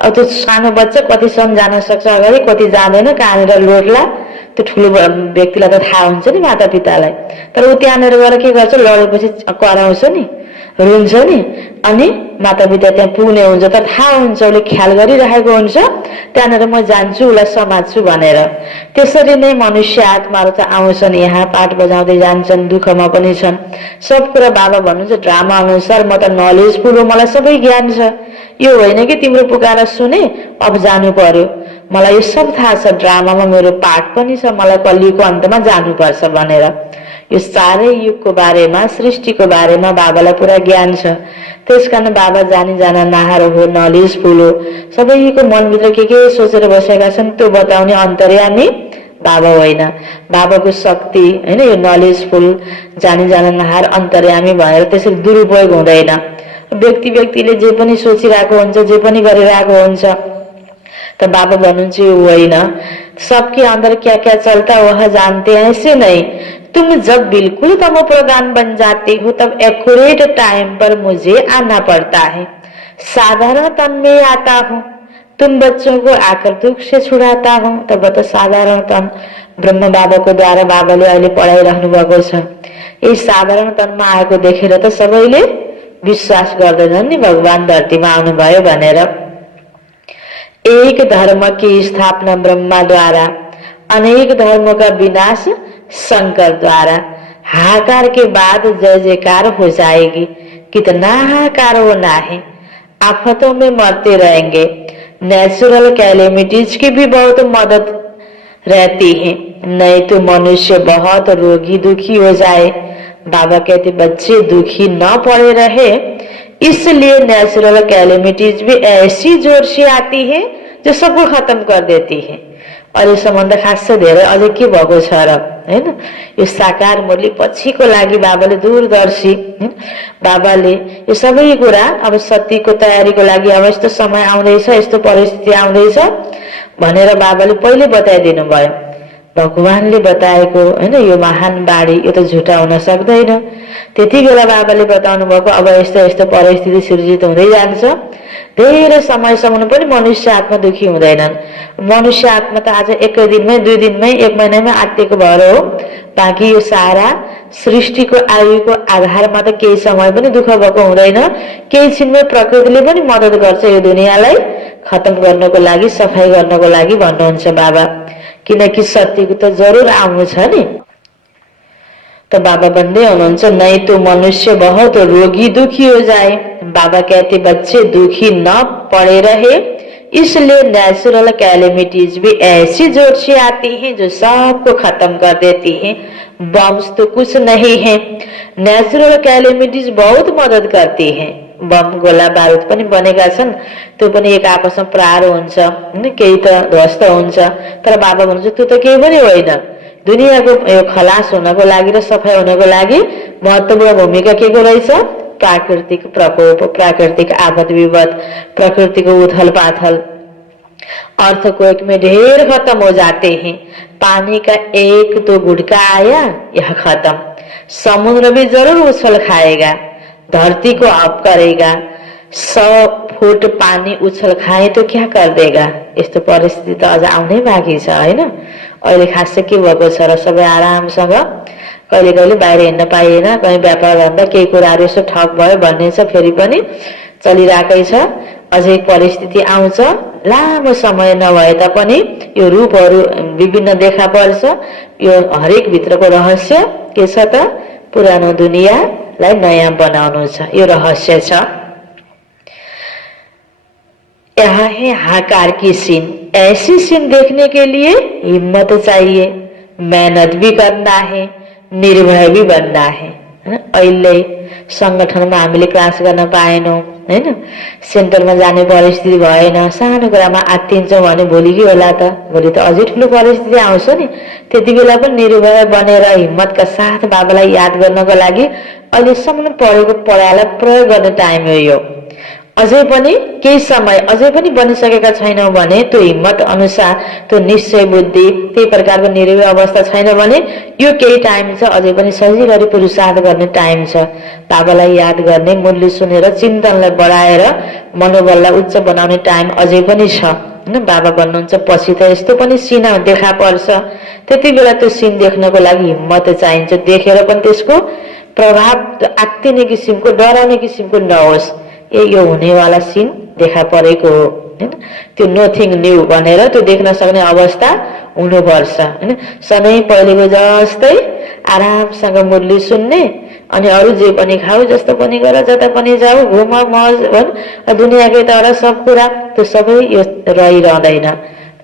अब त्यो सानो बच्चा कतिसम्म जान सक्छ अगाडि, कति जाँदैन, कहाँनिर लोड्ला, त्यो ठुलो व्यक्तिलाई त थाहा हुन्छ नि, माता पितालाई। तर ऊ त्यहाँनिर गएर के गर्छ, लडेपछि कराउँछ नि, रुन्छ नि, अनि माता पिता त्यहाँ पुग्ने हुन्छ, तर थाहा हुन्छ, उसले ख्याल गरिरहेको हुन्छ त्यहाँनिर म जान्छु उसलाई समात्छु भनेर। त्यसरी नै मनुष्य आत्माहरू त आउँछन् यहाँ, पाठ बजाउँदै जान्छन्, दुःखमा पनि छन्। सब कुरा बाबा भन्नुहुन्छ ड्रामा अनुसार म त नलेजफुल हो, मलाई सबै ज्ञान छ। यो होइन कि तिम्रो पुकारा सुने अब जानु पर्यो, मलाई यो सब थाहा छ, ड्रामामा मेरो पाठ पनि छ, मलाई कलियुगको अन्तमा जानुपर्छ भनेर। यो सारै युगको बारेमा, सृष्टिको बारेमा बाबालाई पुरा ज्ञान छ। त्यसकारण बाबा जानी जाना नाहार हो, नलेजफुल हो। सबैको मनभित्र के सोचेर बसेका छन् त्यो बताउने अन्तर्यामी बाबा होइन। बाबाको शक्ति होइन, यो नलेजफुल, जानी जाना नाहार, अन्तर्यामी भएर त्यसरी दुरुपयोग हुँदैन। व्यक्तिले जे पनि सोचिरहेको हुन्छ, जे पनि गरिरहेको हुन्छ, तो बाबा भन्नुहुन्छ यो होइन। सबके अंदर क्या क्या चलता वह जानते हैं, ऐसे नहीं। तुम जब बिल्कुल तमो प्रधान बन जाते हो तब एक्यूरेट टाइम पर मुझे आना पड़ता है। साधारण तन में आता हूँ, तुम बच्चों को आकर दुख से छुड़ाता हूँ। तब तो साधारण तन ब्रह्म बाबा को द्वारा बाबाले अहिले पढाइराख्नु भएको छ। यही साधारण तनमा आएको देखेर त सबैले विश्वास गर्दैनन् नि भगवान धरतीमा आउनुभयो भनेर। एक धर्म की स्थापना ब्रह्मा द्वारा, अनेक धर्मों का विनाश शंकर द्वारा। हाहाकार के बाद जय जयकार हो जाएगी। कितना हाहाकार होना है, आफतों में मरते रहेंगे। नेचुरल कैलेमिटीज की भी बहुत मदद रहती है, नहीं तो मनुष्य बहुत रोगी दुखी हो जाए। बाबा कहते बच्चे दुखी न पड़े रहे, इसलिए नेचुरल कैलेमिटीज भी ऐसी जोर से आती है जो सबको खत्म कर देती है। और यो सम्बन्ध खासै धेरै अझै के भएको छ र हैन। यो साकार मुरली पछिको लागि बाबाले दूरदर्शी, बाबाले यो सबै कुरा अब सत्यको तयारीको लागि अब यस्तो समय आउँदैछ, यस्तो परिस्थिति आउँदैछ भनेर बाबाले पहिले बताइदिनु भयो। भगवानले बताएको हैन यो महान बाणी यो त झुटा हुन सक्दैन। त्यति बेला बाबाले बताउनु भएको अब यस्तो यस्तो परिस्थिति सृजित हुँदै जान्छ। धेरै समयसम्म पनि मनुष्य आत्मा दुखी हुँदैनन्। मनुष्य आत्मा त आज एक दिनमै 2 दिनमै 1 महिनामै आत्तिएको भएर हो। बाँकी यो सारा सृष्टिको आयुको आधारमा त केही समय पनि दुःख भएको हुँदैन। केही छिनमै प्रकृतिले पनि मद्दत गर्छ यो दुनियाँलाई खत्म गर्नको लागि, सफाई गर्नको लागि भन्नुहुन्छ बाबा। किनकि सत्यको त जरुर आउनु छ नि। तो बाबा भन्दै हुनुहुन्छ नहीं तो मनुष्य बहुत रोगी दुखी हो जाए। बाबा कहते बच्चे दुखी न पड़े रहे, इसलिए नेचुरल कैलेमिटीज भी ऐसी जोर से आती हैं जो सबको खत्म कर देती हैं। बम्स तो कुछ नहीं है, नेचुरल कैलेमिटीज बहुत मदद करती हैं। बम गोला बारुद पनि बनेका छन्, त्यो पनि एक आपसमा प्रहार हुन्छ हैन, केही त ध्वस्त हुन्छ। तर बाबा भन्नुहुन्छ त्यो त केही पनि होइन। दुनियाँको यो खलास हुनको लागि र सफाई हुनको लागि महत्त्वपूर्ण भूमिका के को रहेछ? प्राकृतिक प्रकोप, प्राकृतिक आपद विपद, प्रकृतिको उथल पाथल। अर्थक्वेक में ढेर खत्म हो जाते हैं। पानी का 1-2 गुटका आया यह खत्म। समुद्र भी जरूर उछल खाएगा, धरती को अप करेगा। 100 फुट पानी उछल खाए तो क्या कर देगा? यस्तो परिस्थिति त अझ आउनै बाँकी छ हैन। अहिले खासै के भएको छ र सबै आरामसँग कहिले कहिले बाहिर हिँड्न पाइएन, कहीँ व्यापार गर्दा केही कुराहरू यसो ठप भयो भन्ने छ, फेरि पनि चलिरहेकै छ। अझै परिस्थिति आउँछ, लामो समय नभए तापनि यो रूपहरू विभिन्न देखा पर्छ। यो हरेक भित्रको रहस्य के छ त? पुरानो दुनियाँलाई नयाँ बनाउनु छ, यो रहस्य छ। यहाँ है हाकार की सीन। ऐसी सीन देखने के लिए हिम्मत चाहिए, मेहनत भी करना है, निर्भय भी बनना है। अहिले संगठनमा हामीले क्लास गर्न पाएनौं हैन, सेन्टरमा जाने परिस्थिति भएन, सानो कुरामा आत्तिन्छौँ भने भोलि के होला त? भोलि त अझै ठुलो परिस्थिति आउँछ नि। त्यति बेला पनि निर्भय बनेर हिम्मतका साथ बाबालाई याद गर्नको लागि अहिलेसम्म पढेको पढाइलाई प्रयोग गर्ने टाइम हो यो। अझै पनि केही समय अझै पनि बनिसकेका छैनौं भने त्यो हिम्मत अनुसार त्यो निश्चय बुद्धि त्यही प्रकारको निर्भय अवस्था छैन भने यो केही टाइम छ, अझै पनि सही गरी पुरुषार्थ गर्ने टाइम छ। बाबालाई याद गर्ने, मूल्य सुनेर चिन्तनलाई बढाएर मनोबललाई उच्च बनाउने टाइम अझै पनि छ हैन। बाबा भन्नुहुन्छ पछि त यस्तो पनि सिन देखा पर्छ, त्यति बेला त्यो सिन देख्नको लागि हिम्मत चाहिन्छ। देखेर पनि त्यसको प्रभाव आत्तिने किसिमको, डराउने किसिमको नहोस्। यो हुनेवाला सिन देखा परेको हो हैन। त्यो नथिङ न्यू भनेर त्यो देख्न सक्ने अवस्था हुनुपर्छ हैन। सधैँ पहिलेको जस्तै आरामसँग मुरली सुन्ने अनि अरू जे पनि खाऊ, जस्तो पनि गर, जता पनि जाऊ, घुम, मौज भन, दुनियाँकै तर सब कुरा त्यो सबै यो रहिरहँदैन।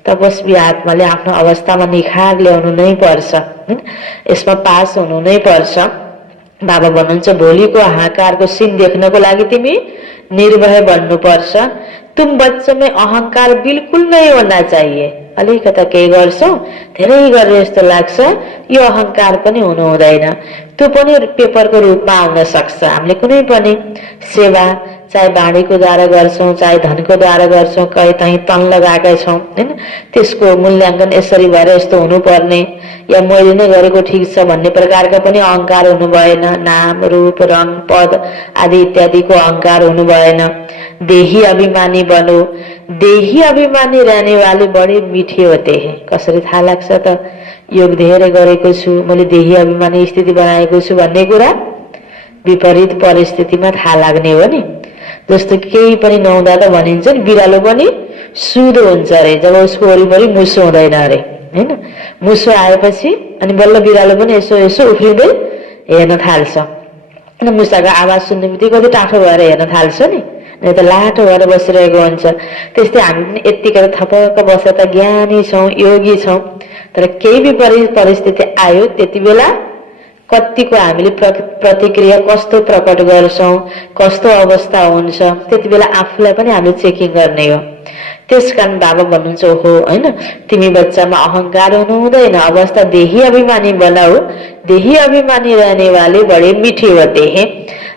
तपस्वी आत्माले आफ्नो अवस्थामा निखार ल्याउनु नै पर्छ हैन, यसमा पास हुनु नै पर्छ। बाबा भन्नुहुन्छ भोलिको हाकारको सिन देख्नको लागि तिमी निर्भय बन्नुपर्छ। तुम बच्चों में अहंकार बिल्कुल नहीं होना चाहिए। अलिकता केही गर्छौ, धेरै गरे जस्तो लाग्छ, यो अहंकार पनि हुनु हुँदैन। त्यो पनि पेपरको रूपमा आउन सक्छ। हामीले कुनै पनि सेवा चाहे बाणीको द्वारा गर्छौं, चाहे धनको द्वारा गर्छौं, कहीँ तन लगाएका छौं हैन, त्यसको मूल्याङ्कन यसरी भएर यस्तो हुनुपर्ने या मैले नै गरेको ठिक छ भन्ने प्रकारका पनि अहंकार हुनु भएन। नाम, रूप, रंग, पद आदि इत्यादिको अहंकार हुनु भएन। देही अभिमानी बनो। देही अभिमानी रहने वाले बडे मीठे होते हैं। कसरी थाहा लाग्छ त? योग धेरै गरेको छु, मैले देही अभिमानी स्थिति बनाएको छु भन्ने कुरा विपरीत परिस्थितिमा थाहा लाग्ने हो नि। जस्तो केही पनि नहुँदा त भनिन्छ नि बिरालो पनि सुधो हुन्छ अरे जब उसको वरिपरि मुसो हुँदैन अरे हैन। मुसो आएपछि अनि बल्ल बिरालो पनि यसो यसो उफ्रिँदै हेर्न थाल्छ। अनि मुसाको आवाज सुन्ने बित्तिकै कति टाठो भएर हेर्न थाल्छ नि, नै त लाटो भएर बसिरहेको हुन्छ। त्यस्तै हामी पनि यत्तिकै थपक्क बसेर त ज्ञानी छौं, योगी छौं, तर केही विपरीत परिस्थिति आयो त्यति बेला कतिको हामीले प्रतिक्रिया कस्तो प्रकट गर्छौं, कस्तो अवस्था हुन्छ, त्यति बेला आफूलाई पनि हामीले चेकिङ गर्ने हो। त्यसकारण बाबा भन्नुहुन्छ हो हैन, तिमी बच्चामा अहंकार हुनु हुँदैन, अवस्था देही अभिमानी बनाओ। देही अभिमानी रहने वाले बड़े मीठे होते हैं।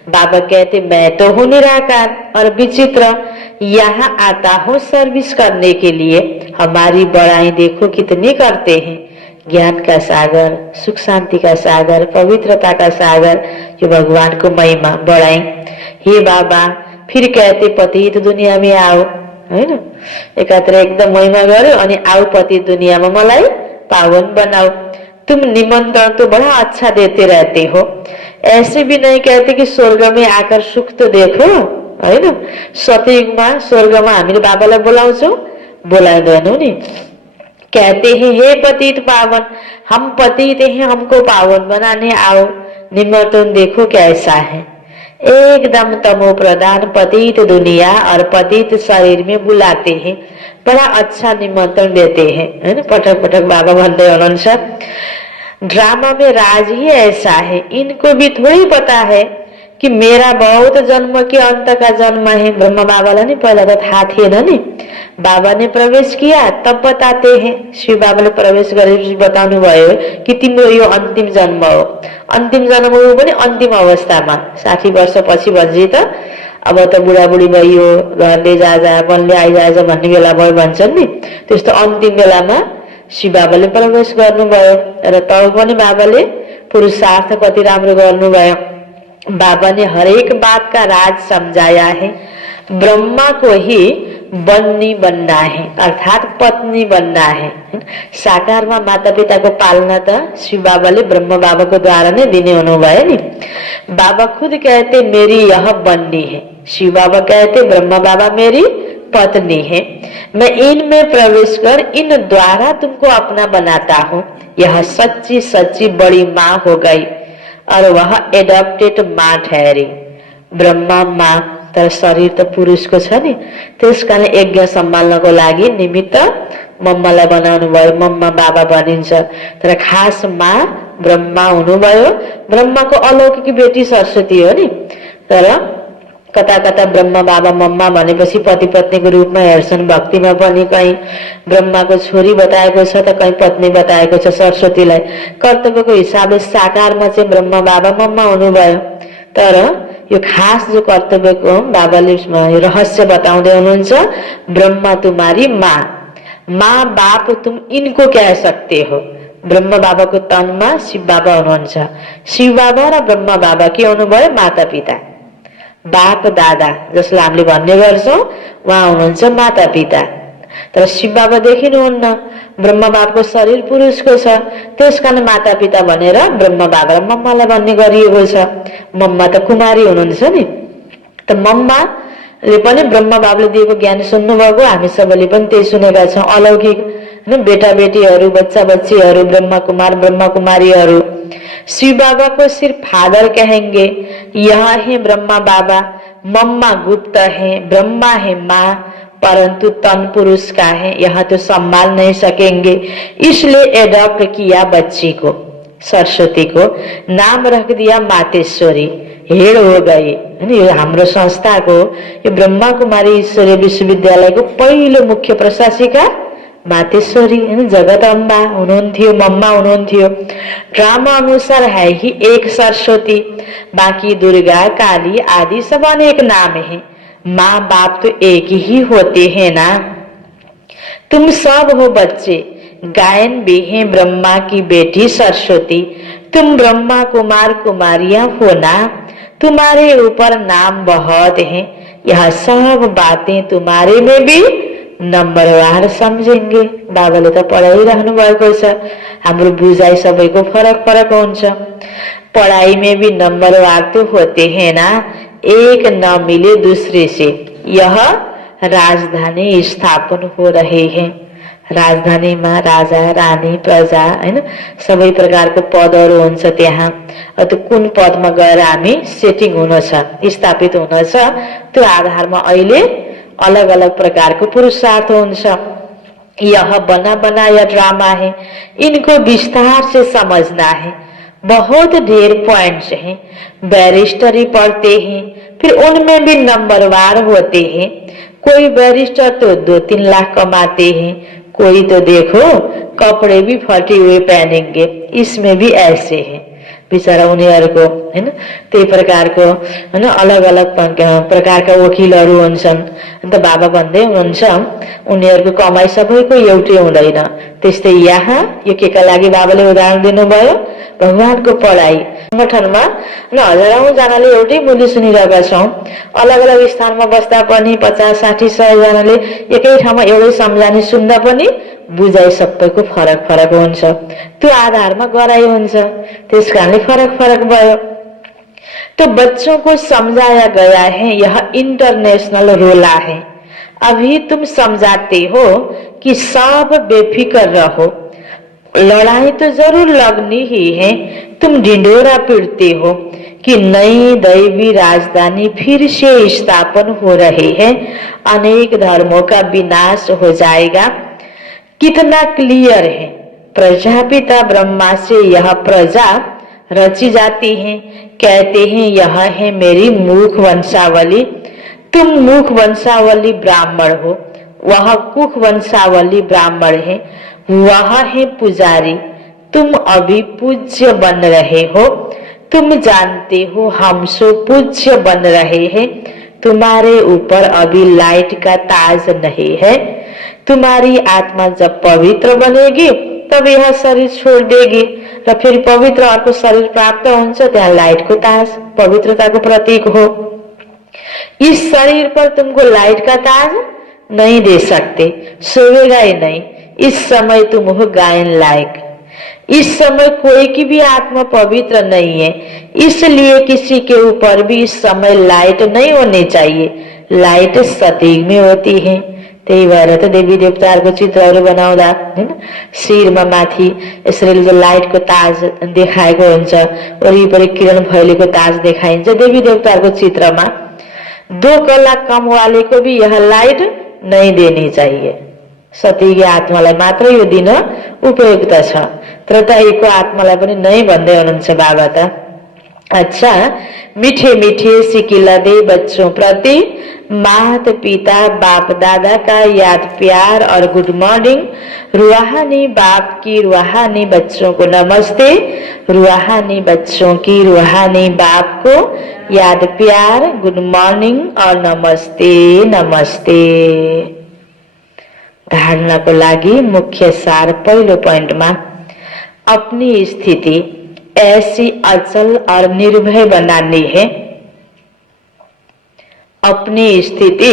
बाबा कहते मैं तो हूँ निराकार और विचित्र, यहाँ आता हूँ सर्विस करने के लिए। हमारी बड़ाई देखो कितनी करते हैं, ज्ञान का सागर, सुख शांति का सागर, पवित्रता का सागर, यो भगवान को महिमा बढ़ाई। हे बाबा, फिर कहते पतित दुनिया में आओ, हैन, एकातिर एकदम महिमा गर्यो अनि आओ पतित दुनिया में, मलाई पावन बनाओ। तुम निमंत्रण तो बड़ा अच्छा देते रहते हो, ऐसे भी नहीं कहते कि स्वर्ग में आकर सुख तो देखो, हैन। सतयुगमा स्वर्गमा हामीले बाबालाई बोलाउँछौँ, बोलाउँदैनौँ नि। कहते हैं हे पतित पावन, हम पतित हैं, हमको पावन बनाने आओ, निमंत्रण देखो कैसा है। एकदम तमो प्रधान पतित दुनिया और पतित शरीर में बुलाते हैं, बड़ा अच्छा निमंत्रण देते हैं, है ना। पटक पटक बाबा भन्दै हुनुहुन्छ ड्रामा में राज ही ऐसा है, इनको भी थोड़ी पता है कि मेरा बहुत जन्म के अंत का जन्म है। ब्रह्मा बाबालाई नि पहिला त थाहा थिएन नि, बाबा ने प्रवेश किया तब बताते हैं। शिव बाबाले प्रवेश गरेपछि बताउनु भयो कि तिम्रो यो अन्तिम जन्म हो। अन्तिम जन्म हो पनि अन्तिम अवस्थामा, 60 वर्षपछि भन्छ त अब त बुढाबुढी भइयो, घरले जा वनले आइज भन्ने बेला भयो भन्छन् नि, त्यस्तो अन्तिम बेलामा शिव बाबाले प्रवेश गर्नुभयो। र तब पनि बाबाले पुरुषार्थ कति राम्रो गर्नुभयो। बाबा ने हरेक बात का राज समझाया है। ब्रह्मा को ही बन्नी बनना है, अर्थात पत्नी बनना है। साकार में माता पिता को पालना था शिव बाबाले ब्रह्म बाबा को द्वारा ने दिने हुनुभयो नि। बाबा खुद कहते मेरी यह बन्नी है, शिव बाबा कहते ब्रह्मा बाबा मेरी पत्नी है, मैं इनमें प्रवेश कर इन द्वारा तुमको अपना बनाता हूँ। यह सच्ची सच्ची बड़ी माँ हो गई और वह एडप्टेड माँ ठहरी। ब्रह्मा माँ तर शरीर त पुरुषको छ नि, त्यसकारण यज्ञ सम्हाल्नको लागि निमित्त मम्मालाई बनाउनु भयो, मम्मा बाबा भनिन्छ। तर खास माँ ब्रह्मा हुनुभयो। ब्रह्माको अलौकिक बेटी सरस्वती हो नि, तर कता कता ब्रह्मा बाबा मम्मा भनेपछि पति पत्नीको रूपमा हेर्छन्। भक्तिमा पनि कहीँ ब्रह्माको छोरी बताएको छ त कहीँ पत्नी बताएको छ सरस्वतीलाई। कर्तव्यको हिसाबले साकारमा चाहिँ ब्रह्मा बाबा मम्मा हुनुभयो, तर यो खास जो कर्तव्यको बाबाले रहस्य बताउँदै हुनुहुन्छ, ब्रह्मा तुम्हारी माँ, माँ बाप तुम इनको कह सकते हो। ब्रह्मा बाबाको तनमा शिव बाबा हुनुहुन्छ। शिव बाबा र ब्रह्मा बाबा के हुनुभयो? माता पिता, बाप दादा जसलाई हामीले भन्ने गर्छौँ, उहाँ हुनुहुन्छ माता पिता। तर शिव बाबा देखिनुहुन्न, ब्रह्मा बाबाको शरीर पुरुषको छ, त्यसकारण माता पिता भनेर ब्रह्मा बाबा र मम्मालाई भन्ने गरिएको छ। मम्मा त कुमारी हुनुहुन्छ नि, त मम्माले पनि ब्रह्मा बाबाले दिएको ज्ञान सुन्नुभएको, हामी सबैले पनि त्यही सुनेका छौँ। अलौकिक बेटा बेटीहरू, बच्चा बच्चीहरू, ब्रह्मा कुमार ब्रह्मा कुमारीहरू। शिव बाबा को सिर्फ फादर कहेंगे, यह है ब्रह्मा बाबा, मम्मा गुप्त है, ब्रह्मा है माँ, परंतु तन पुरुष का है, यहाँ तो संभाल नहीं सकेंगे, इसलिए एडॉप्ट किया बच्ची को, सरस्वती को नाम रख दिया मातेश्वरी। हेड हो गई। यो हाम्रो संस्थाको यो ब्रह्मा कुमारी ईश्वरीय विश्वविद्यालयको पहिलो मुख्य प्रशासिका मातेश्वरी जगत अम्बा हुनुहुन्थ्यो, मम्मा हुनुहुन्थ्यो। ड्रामा अनुसार है ही एक सरस्वती, बाकी दुर्गा काली आदि सब अनेक नाम है, माँ बाप तो एक ही होते हैं ना। तुम सब हो बच्चे, गायन भी है ब्रह्मा की बेटी सरस्वती, तुम ब्रह्मा कुमार कुमारियां हो ना, तुम्हारे ऊपर नाम बहुत है, यह सब बातें तुम्हारे में भी नम्बरवार समझेंगे। बाबाले त पढाइरहनु भएको छ, हाम्रो बुझाइ सबैको फरक फरक हुन्छ। पढ़ाई में भी नंबरवार तो होते हैं ना, एक न मिले दूसरे से। यह राजधानी स्थापन हो रहे हैं, राजधानीमा राजा रानी प्रजा हैन सबै प्रकारको पदहरू हुन्छ त्यहाँ। त्यो कुन पदमा गएर हामी सेटिङ हुन छ, स्थापित हुन छ, त्यो आधारमा अहिले अलग अलग प्रकार को पुरुषार्थ हुन्छ। यह बना बनाया ड्रामा है, इनको विस्तार से समझना है, बहुत ढेर पॉइंट्स हैं। बैरिस्टरी पढ़ते हैं, फिर उनमें भी नंबरवार होते हैं। कोई बैरिस्टर तो 2-3 लाख कमाते हैं, कोई तो देखो कपड़े भी फटे हुए पहनेंगे, इसमें भी ऐसे है। बिचारा उनीहरूको हैन त्यही प्रकारको हैन अलग अलग प्रकारका वकिलहरू हुन्छन् अन्त बाबा भन्दै हुनुहुन्छ उनीहरूको कमाई सबैको एउटै हुँदैन। त्यस्तै यहाँ यो केका लागि बाबाले उदाहरण दिनुभयो, भगवानको पढाइ संगठनमा हजारौं जनाले एउटै बोली सुनिरहेका छौं, अलग अलग स्थानमा बस्दा पनि 50, 60, 100 जनाले एकै ठाउँमा एउटै सम्झानी सुन्दा पनि बुझाइ सबैको फरक फरक हुन्छ। त्यो आधारमा गराइ हुन्छ, त्यस कारणले फरक फरक भयो। तो बच्चों को समझाया गया है यह इंटरनेशनल रोला है। अभी तुम समझाते हो कि सब बेफिक्र रहो, लड़ाई तो जरूर लगनी ही है। तुम ढिंढोरा पीटते हो कि नई दैवी राजधानी फिर से स्थापन हो रही है, अनेक धर्मों का विनाश हो जाएगा। कितना क्लियर है, प्रजापिता ब्रह्मा से यह प्रजा रची जाती है। कहते हैं यह है मेरी मुख वंशावली। तुम मुख वंशावली ब्राह्मण हो, वह कुख वंशावली ब्राह्मण है, वह है पुजारी। तुम अभी पूज्य बन रहे हो, तुम जानते हो हम सो पूज्य बन रहे हैं। तुम्हारे ऊपर अभी लाइट का ताज नहीं है। तुम्हारी आत्मा जब पवित्र बनेगी तब यह शरीर छोड़ देगी र फिर पवित्र अर्को शरीर प्राप्त हुन्छ, त्यहाँ लाइट को ताज पवित्रता को प्रतीक हो। इस शरीर पर तुमको लाइट का ताज नहीं दे सकते, सोएगा ही नहीं। इस समय तुम हो गायन लायक। इस समय कोई की भी आत्मा पवित्र नहीं है, इसलिए किसी के ऊपर भी इस समय लाइट नहीं होनी चाहिए। लाइट सतयुग में होती है। त्यही भएर त देवी देवताहरूको चित्रहरू बनाउँदा हैन शिरमा माथि यसरी जो लाइटको ताज देखाएको हुन्छ, वरिपरि किरण फैलेको ताज देखाइन्छ देवी देवताहरूको चित्रमा। 2 कला कम वाले को भी यह लाइट नहीं देनी चाहिए। सतीकी आत्मालाई मात्र यो दिन उपयुक्त छ, त्रैतायुगको आत्मालाई पनि नै भन्दै हुनुहुन्छ बाबा त। अच्छा, मीठे मीठे सिकिलदे बच्चों प्रति माता पिता बाप दादा का याद प्यार और गुड मॉर्निंग। रूहानी बाप की रूहानी बच्चों को नमस्ते, रूहानी बच्चों की रूहानी बाप को याद प्यार, गुड मॉर्निंग और नमस्ते नमस्ते। धारणा को लागि मुख्य सार पहिलो पोइन्टमा, अपनी स्थिति ऐसी अचल और निर्भय बनानी है। अपनी स्थिति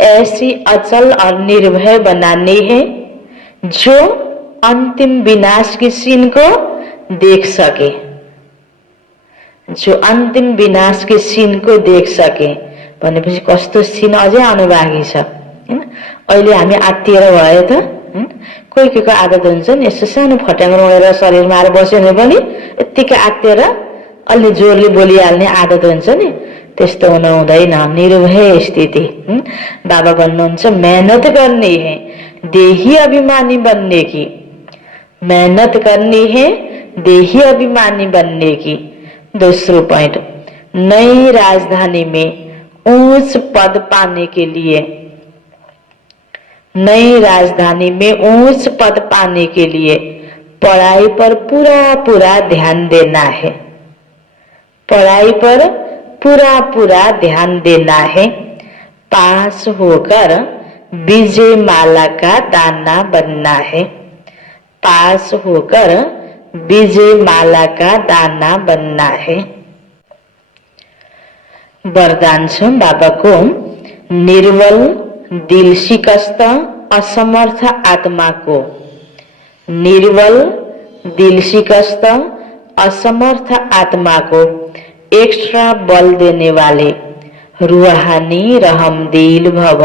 ऐसी अचल और निर्भय बनानी है जो अंतिम विनाश की सीन को देख सके, जो अंतिम विनाश की सीन को देख सके। भनेपछि कस्तो सीन अझै आउनु बाँकी छ हैन। अहिले हामी आत्तिएर भयो त, कोही कोहीको आदत हुन्छ नि यसो सानो फट्याङ रोडेर शरीरमा आएर बस्यो भने पनि यत्तिकै आत्तिएर अलि जोरले बोलिहाल्ने आदत हुन्छ नि, त्यस्तो हुन हुँदैन। निर्भय स्थिति। बाबा भन्नुहुन्छ मेहनत करनी है देही अभिमानी बनने की, मेहनत करनी है देही अभिमानी बनने की। दूसरा पॉइंट, नई राजधानी में ऊंच पद पाने के लिए, नई राजधानी में ऊंच पद पाने के लिए पढ़ाई पर पूरा पूरा ध्यान देना है। पढ़ाई पर पूरा पूरा ध्यान देना है। पास होकर विजय माला का दाना बनना है। पास होकर विजय माला का दाना बनना है। वरदान छ बाबा को, निर्बल दिल शिकस्त असमर्थ आत्मा को, निर्बल दिल शिकस्त असमर्थ आत्मा को एक्स्ट्रा बल देने वाले रूहानी रहमदिल भव।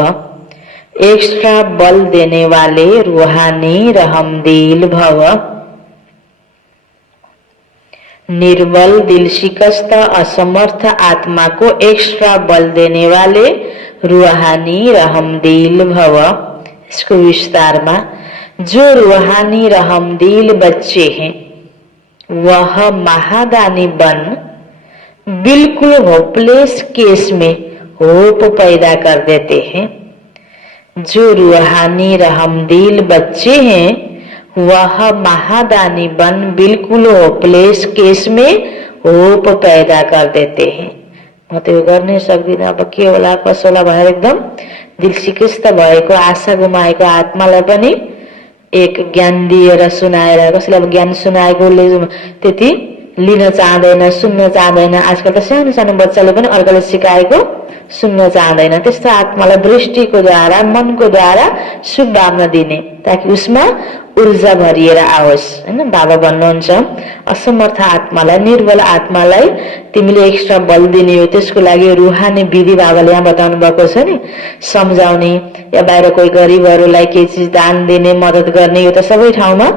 एक्स्ट्रा बल देने वाले रूहानी रहमदिल भव। निर्बल दिल शिकस्त असमर्थ आत्मा को एक्स्ट्रा बल देने वाले रूहानी रहमदिल भव। इसको विस्तार में, जो रूहानी रहमदिल बच्चे हैं वह महादानी बन बिल्कुल होपलेस केस में होप पैदा कर देते हैं। जो रूहानी रहमदिल बच्चे हैं वह महादानी बन बिल्कुल होपलेस केस में होप पैदा कर देते हैं। म त यो गर्नै सक्दिनँ, अब के होला कसो होला भनेर एकदम दिल सिकिस्त भएको आशा गुमाएको आत्मालाई पनि एक ज्ञान दिएर सुनाएर, कसैले अब ज्ञान सुनाएकोले त्यति लिन चाहँदैन, सुन्न चाहँदैन। आजकल त सानो सानो बच्चाले पनि अर्काले सिकाएको सुन्न चाहँदैन। त्यस्तो आत्मालाई दृष्टिको द्वारा, मनको द्वारा शुभ भावना दिने, ताकि उसमा ऊर्जा भरिएर आओस् हैन। बाबा भन्नुहुन्छ असमर्थ आत्मालाई, निर्बल आत्मालाई तिमीले एक्स्ट्रा बल दिने हो। त्यसको लागि रुहानी विधि बाबाले यहाँ बताउनु भएको छ नि, सम्झाउने या बाहिर कोही गरिबहरूलाई केही चिज दान दिने, मद्दत गर्ने। यो त सबै ठाउँमा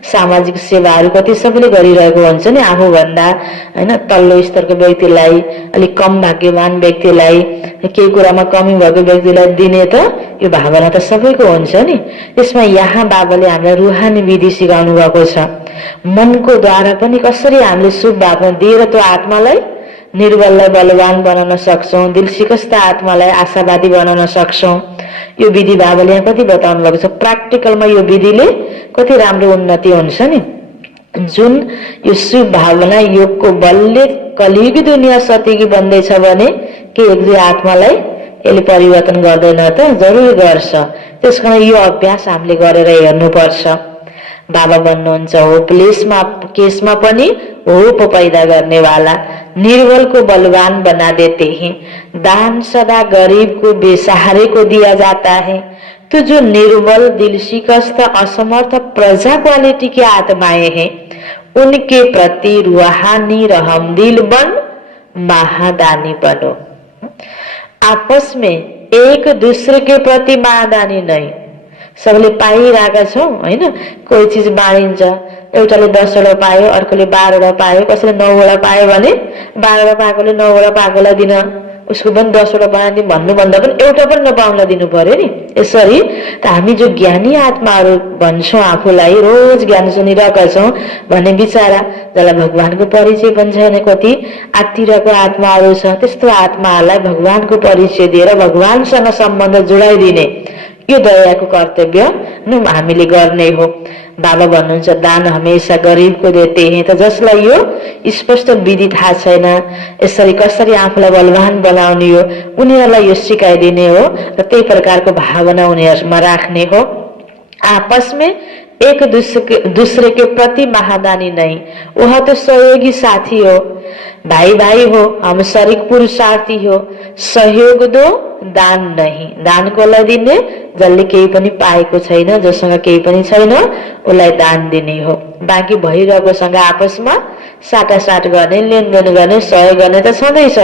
सामाजिक सेवाहरू कति सबैले गरिरहेको हुन्छ नि। आफूभन्दा हैन तल्लो स्तरको व्यक्तिलाई, अलिक कम भाग्यवान व्यक्तिलाई, केही कुरामा कमी भएको व्यक्तिलाई दिने त यो भावना त सबैको हुन्छ नि। त्यसमा यहाँ बाबाले हामीलाई रुहानी विधि सिकाउनु भएको छ। मनको द्वारा पनि कसरी हामीले शुभ भावना दिएर त्यो आत्मालाई, निर्बललाई बलवान बनाउन सक्छौं, दिल सिकस्त आत्मालाई आशावादी बनाउन सक्छौं। यो विधि बाबाले यहाँ कति बताउनु भएको छ। प्र्याक्टिकलमा यो विधिले कति राम्रो उन्नति हुन्छ नि। जुन यो शुभ भावना योगको बलले कलियुगी दुनियाँ सतिकी बन्दैछ भने के एक दुई आत्मालाई यसले परिवर्तन गर्दैन त? जरुर गर्छ। त्यसकारण यो अभ्यास हामीले गरेर हेर्नुपर्छ। बाबा भन्नुहुन्छ होपलेसमा केसमा पनि होप पैदा गर्नेवाला, निर्बल को बलवान बना देते हैं। दान सदा गरीब को, बेसहारे को दिया जाता है। तो जो निर्बल, दिल शिकस्त, असमर्थ प्रजा क्वालिटी की आत्माएं हैं, उनके प्रति रूहानी रहमदिल बन महादानी बनो। आपस में एक दूसरे के प्रति महादानी नहीं। सबले पाइरहेका छौं हैन। कोही चीज बाँडिन्छ, एउटाले 10 वटा पायो, अर्कोले 12 वटा पायो, कसैले 9 वटा पायो भने 12 वटा पाएकोले 9 वटा पाएकोलाई दिन, उसको पनि 10 वटा बनाइदिनु भन्नुभन्दा पनि एउटा पनि नपाउनलाई दिनु पर्यो नि। यसरी त हामी जो ज्ञानी आत्माहरू भन्छौं, आफूलाई रोज ज्ञान सुनिरहेका छौं भने बिचारा जसलाई भगवानको परिचय पनि छैन, कति आत्तिरहेको आत्माहरू छ, त्यस्तो आत्माहरूलाई भगवानको परिचय दिएर भगवानसँग सम्बन्ध जोडाइदिने यो दयाको कर्तव्य हामीले गर्ने हो। बाबा भन्नुहुन्छ दान हमेशा गरीबको देते हैं। त जसलाई यो स्पष्ट विधि थाहा छैन, यसरी कसरी आफूलाई बलवान बनाउने हो, उनीहरूलाई यो सिकाइदिने हो र त्यही प्रकारको भावना उनीहरूमा राख्ने हो। आपस में एक दूसरे के प्रति महादानी नहीं, वह तो सहयोगी साथी हो। भाई भाई हो, हम शरीक पुरुषार्थी हो। सहयोग दो, दान नहीं। दान कसलाई दिने? जसले केही पनि पाएको छैन, जोसँग केही पनि छैन, उसलाई दान दिने हो। बाँकी भइरहेकोसँग आपसमा साटासाट गर्ने, लेनदेन गर्ने, सहयोग गर्ने त छँदैछ।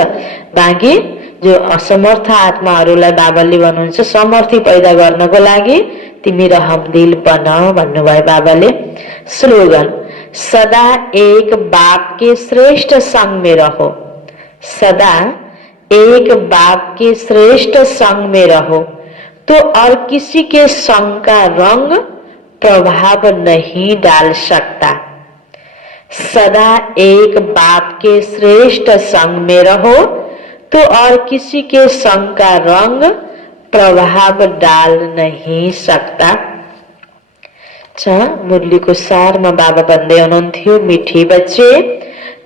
बाँकी जो असमर्थ आत्माहरूलाई बाबाले भन्नुहुन्छ समर्थी पैदा गर्नको लागि तिमी रहमदिल बन भन्नुभयो बाबाले। स्लोगन सदा एक बाप के श्रेष्ठ संग में रहो। सदा एक बाप के श्रेष्ठ संग में रहो तो और किसी के संग का रंग प्रभाव नहीं डाल सकता। सदा एक बाप के श्रेष्ठ संग में रहो तो और किसी के संग का रंग प्रभाव डाल नहीं सकता। मुरली को सार में बाबा बंदे हुनुहुन्थ्यो, मीठी बच्चे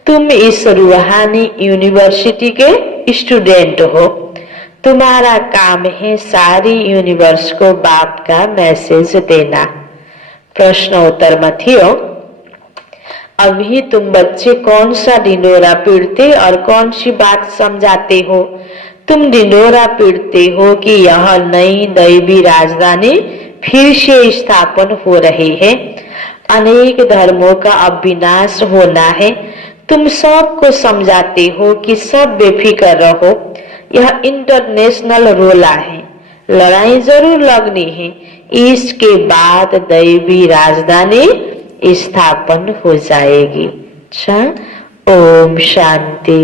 तुम इस रूहानी यूनिवर्सिटी के स्टूडेंट हो। तुम्हारा काम है सारी यूनिवर्स को बाप का मैसेज देना। प्रश्न उत्तर में थियो, अभी तुम बच्चे कौन सा ढिंडोरा पीटते और कौन सी बात समझाते हो? तुम ढिंडोरा पीटते हो कि यह नई दैवी राजधानी फिर से स्थापन हो रही है, अनेक धर्मों का अब विनाश होना है। तुम सबको समझाते हो कि सब बेफिक्र रहो, यह इंटरनेशनल रोला है, लड़ाई जरूर लगनी है, इसके बाद दैवी राजधानी स्थापन हो जाएगी। ओम शांति।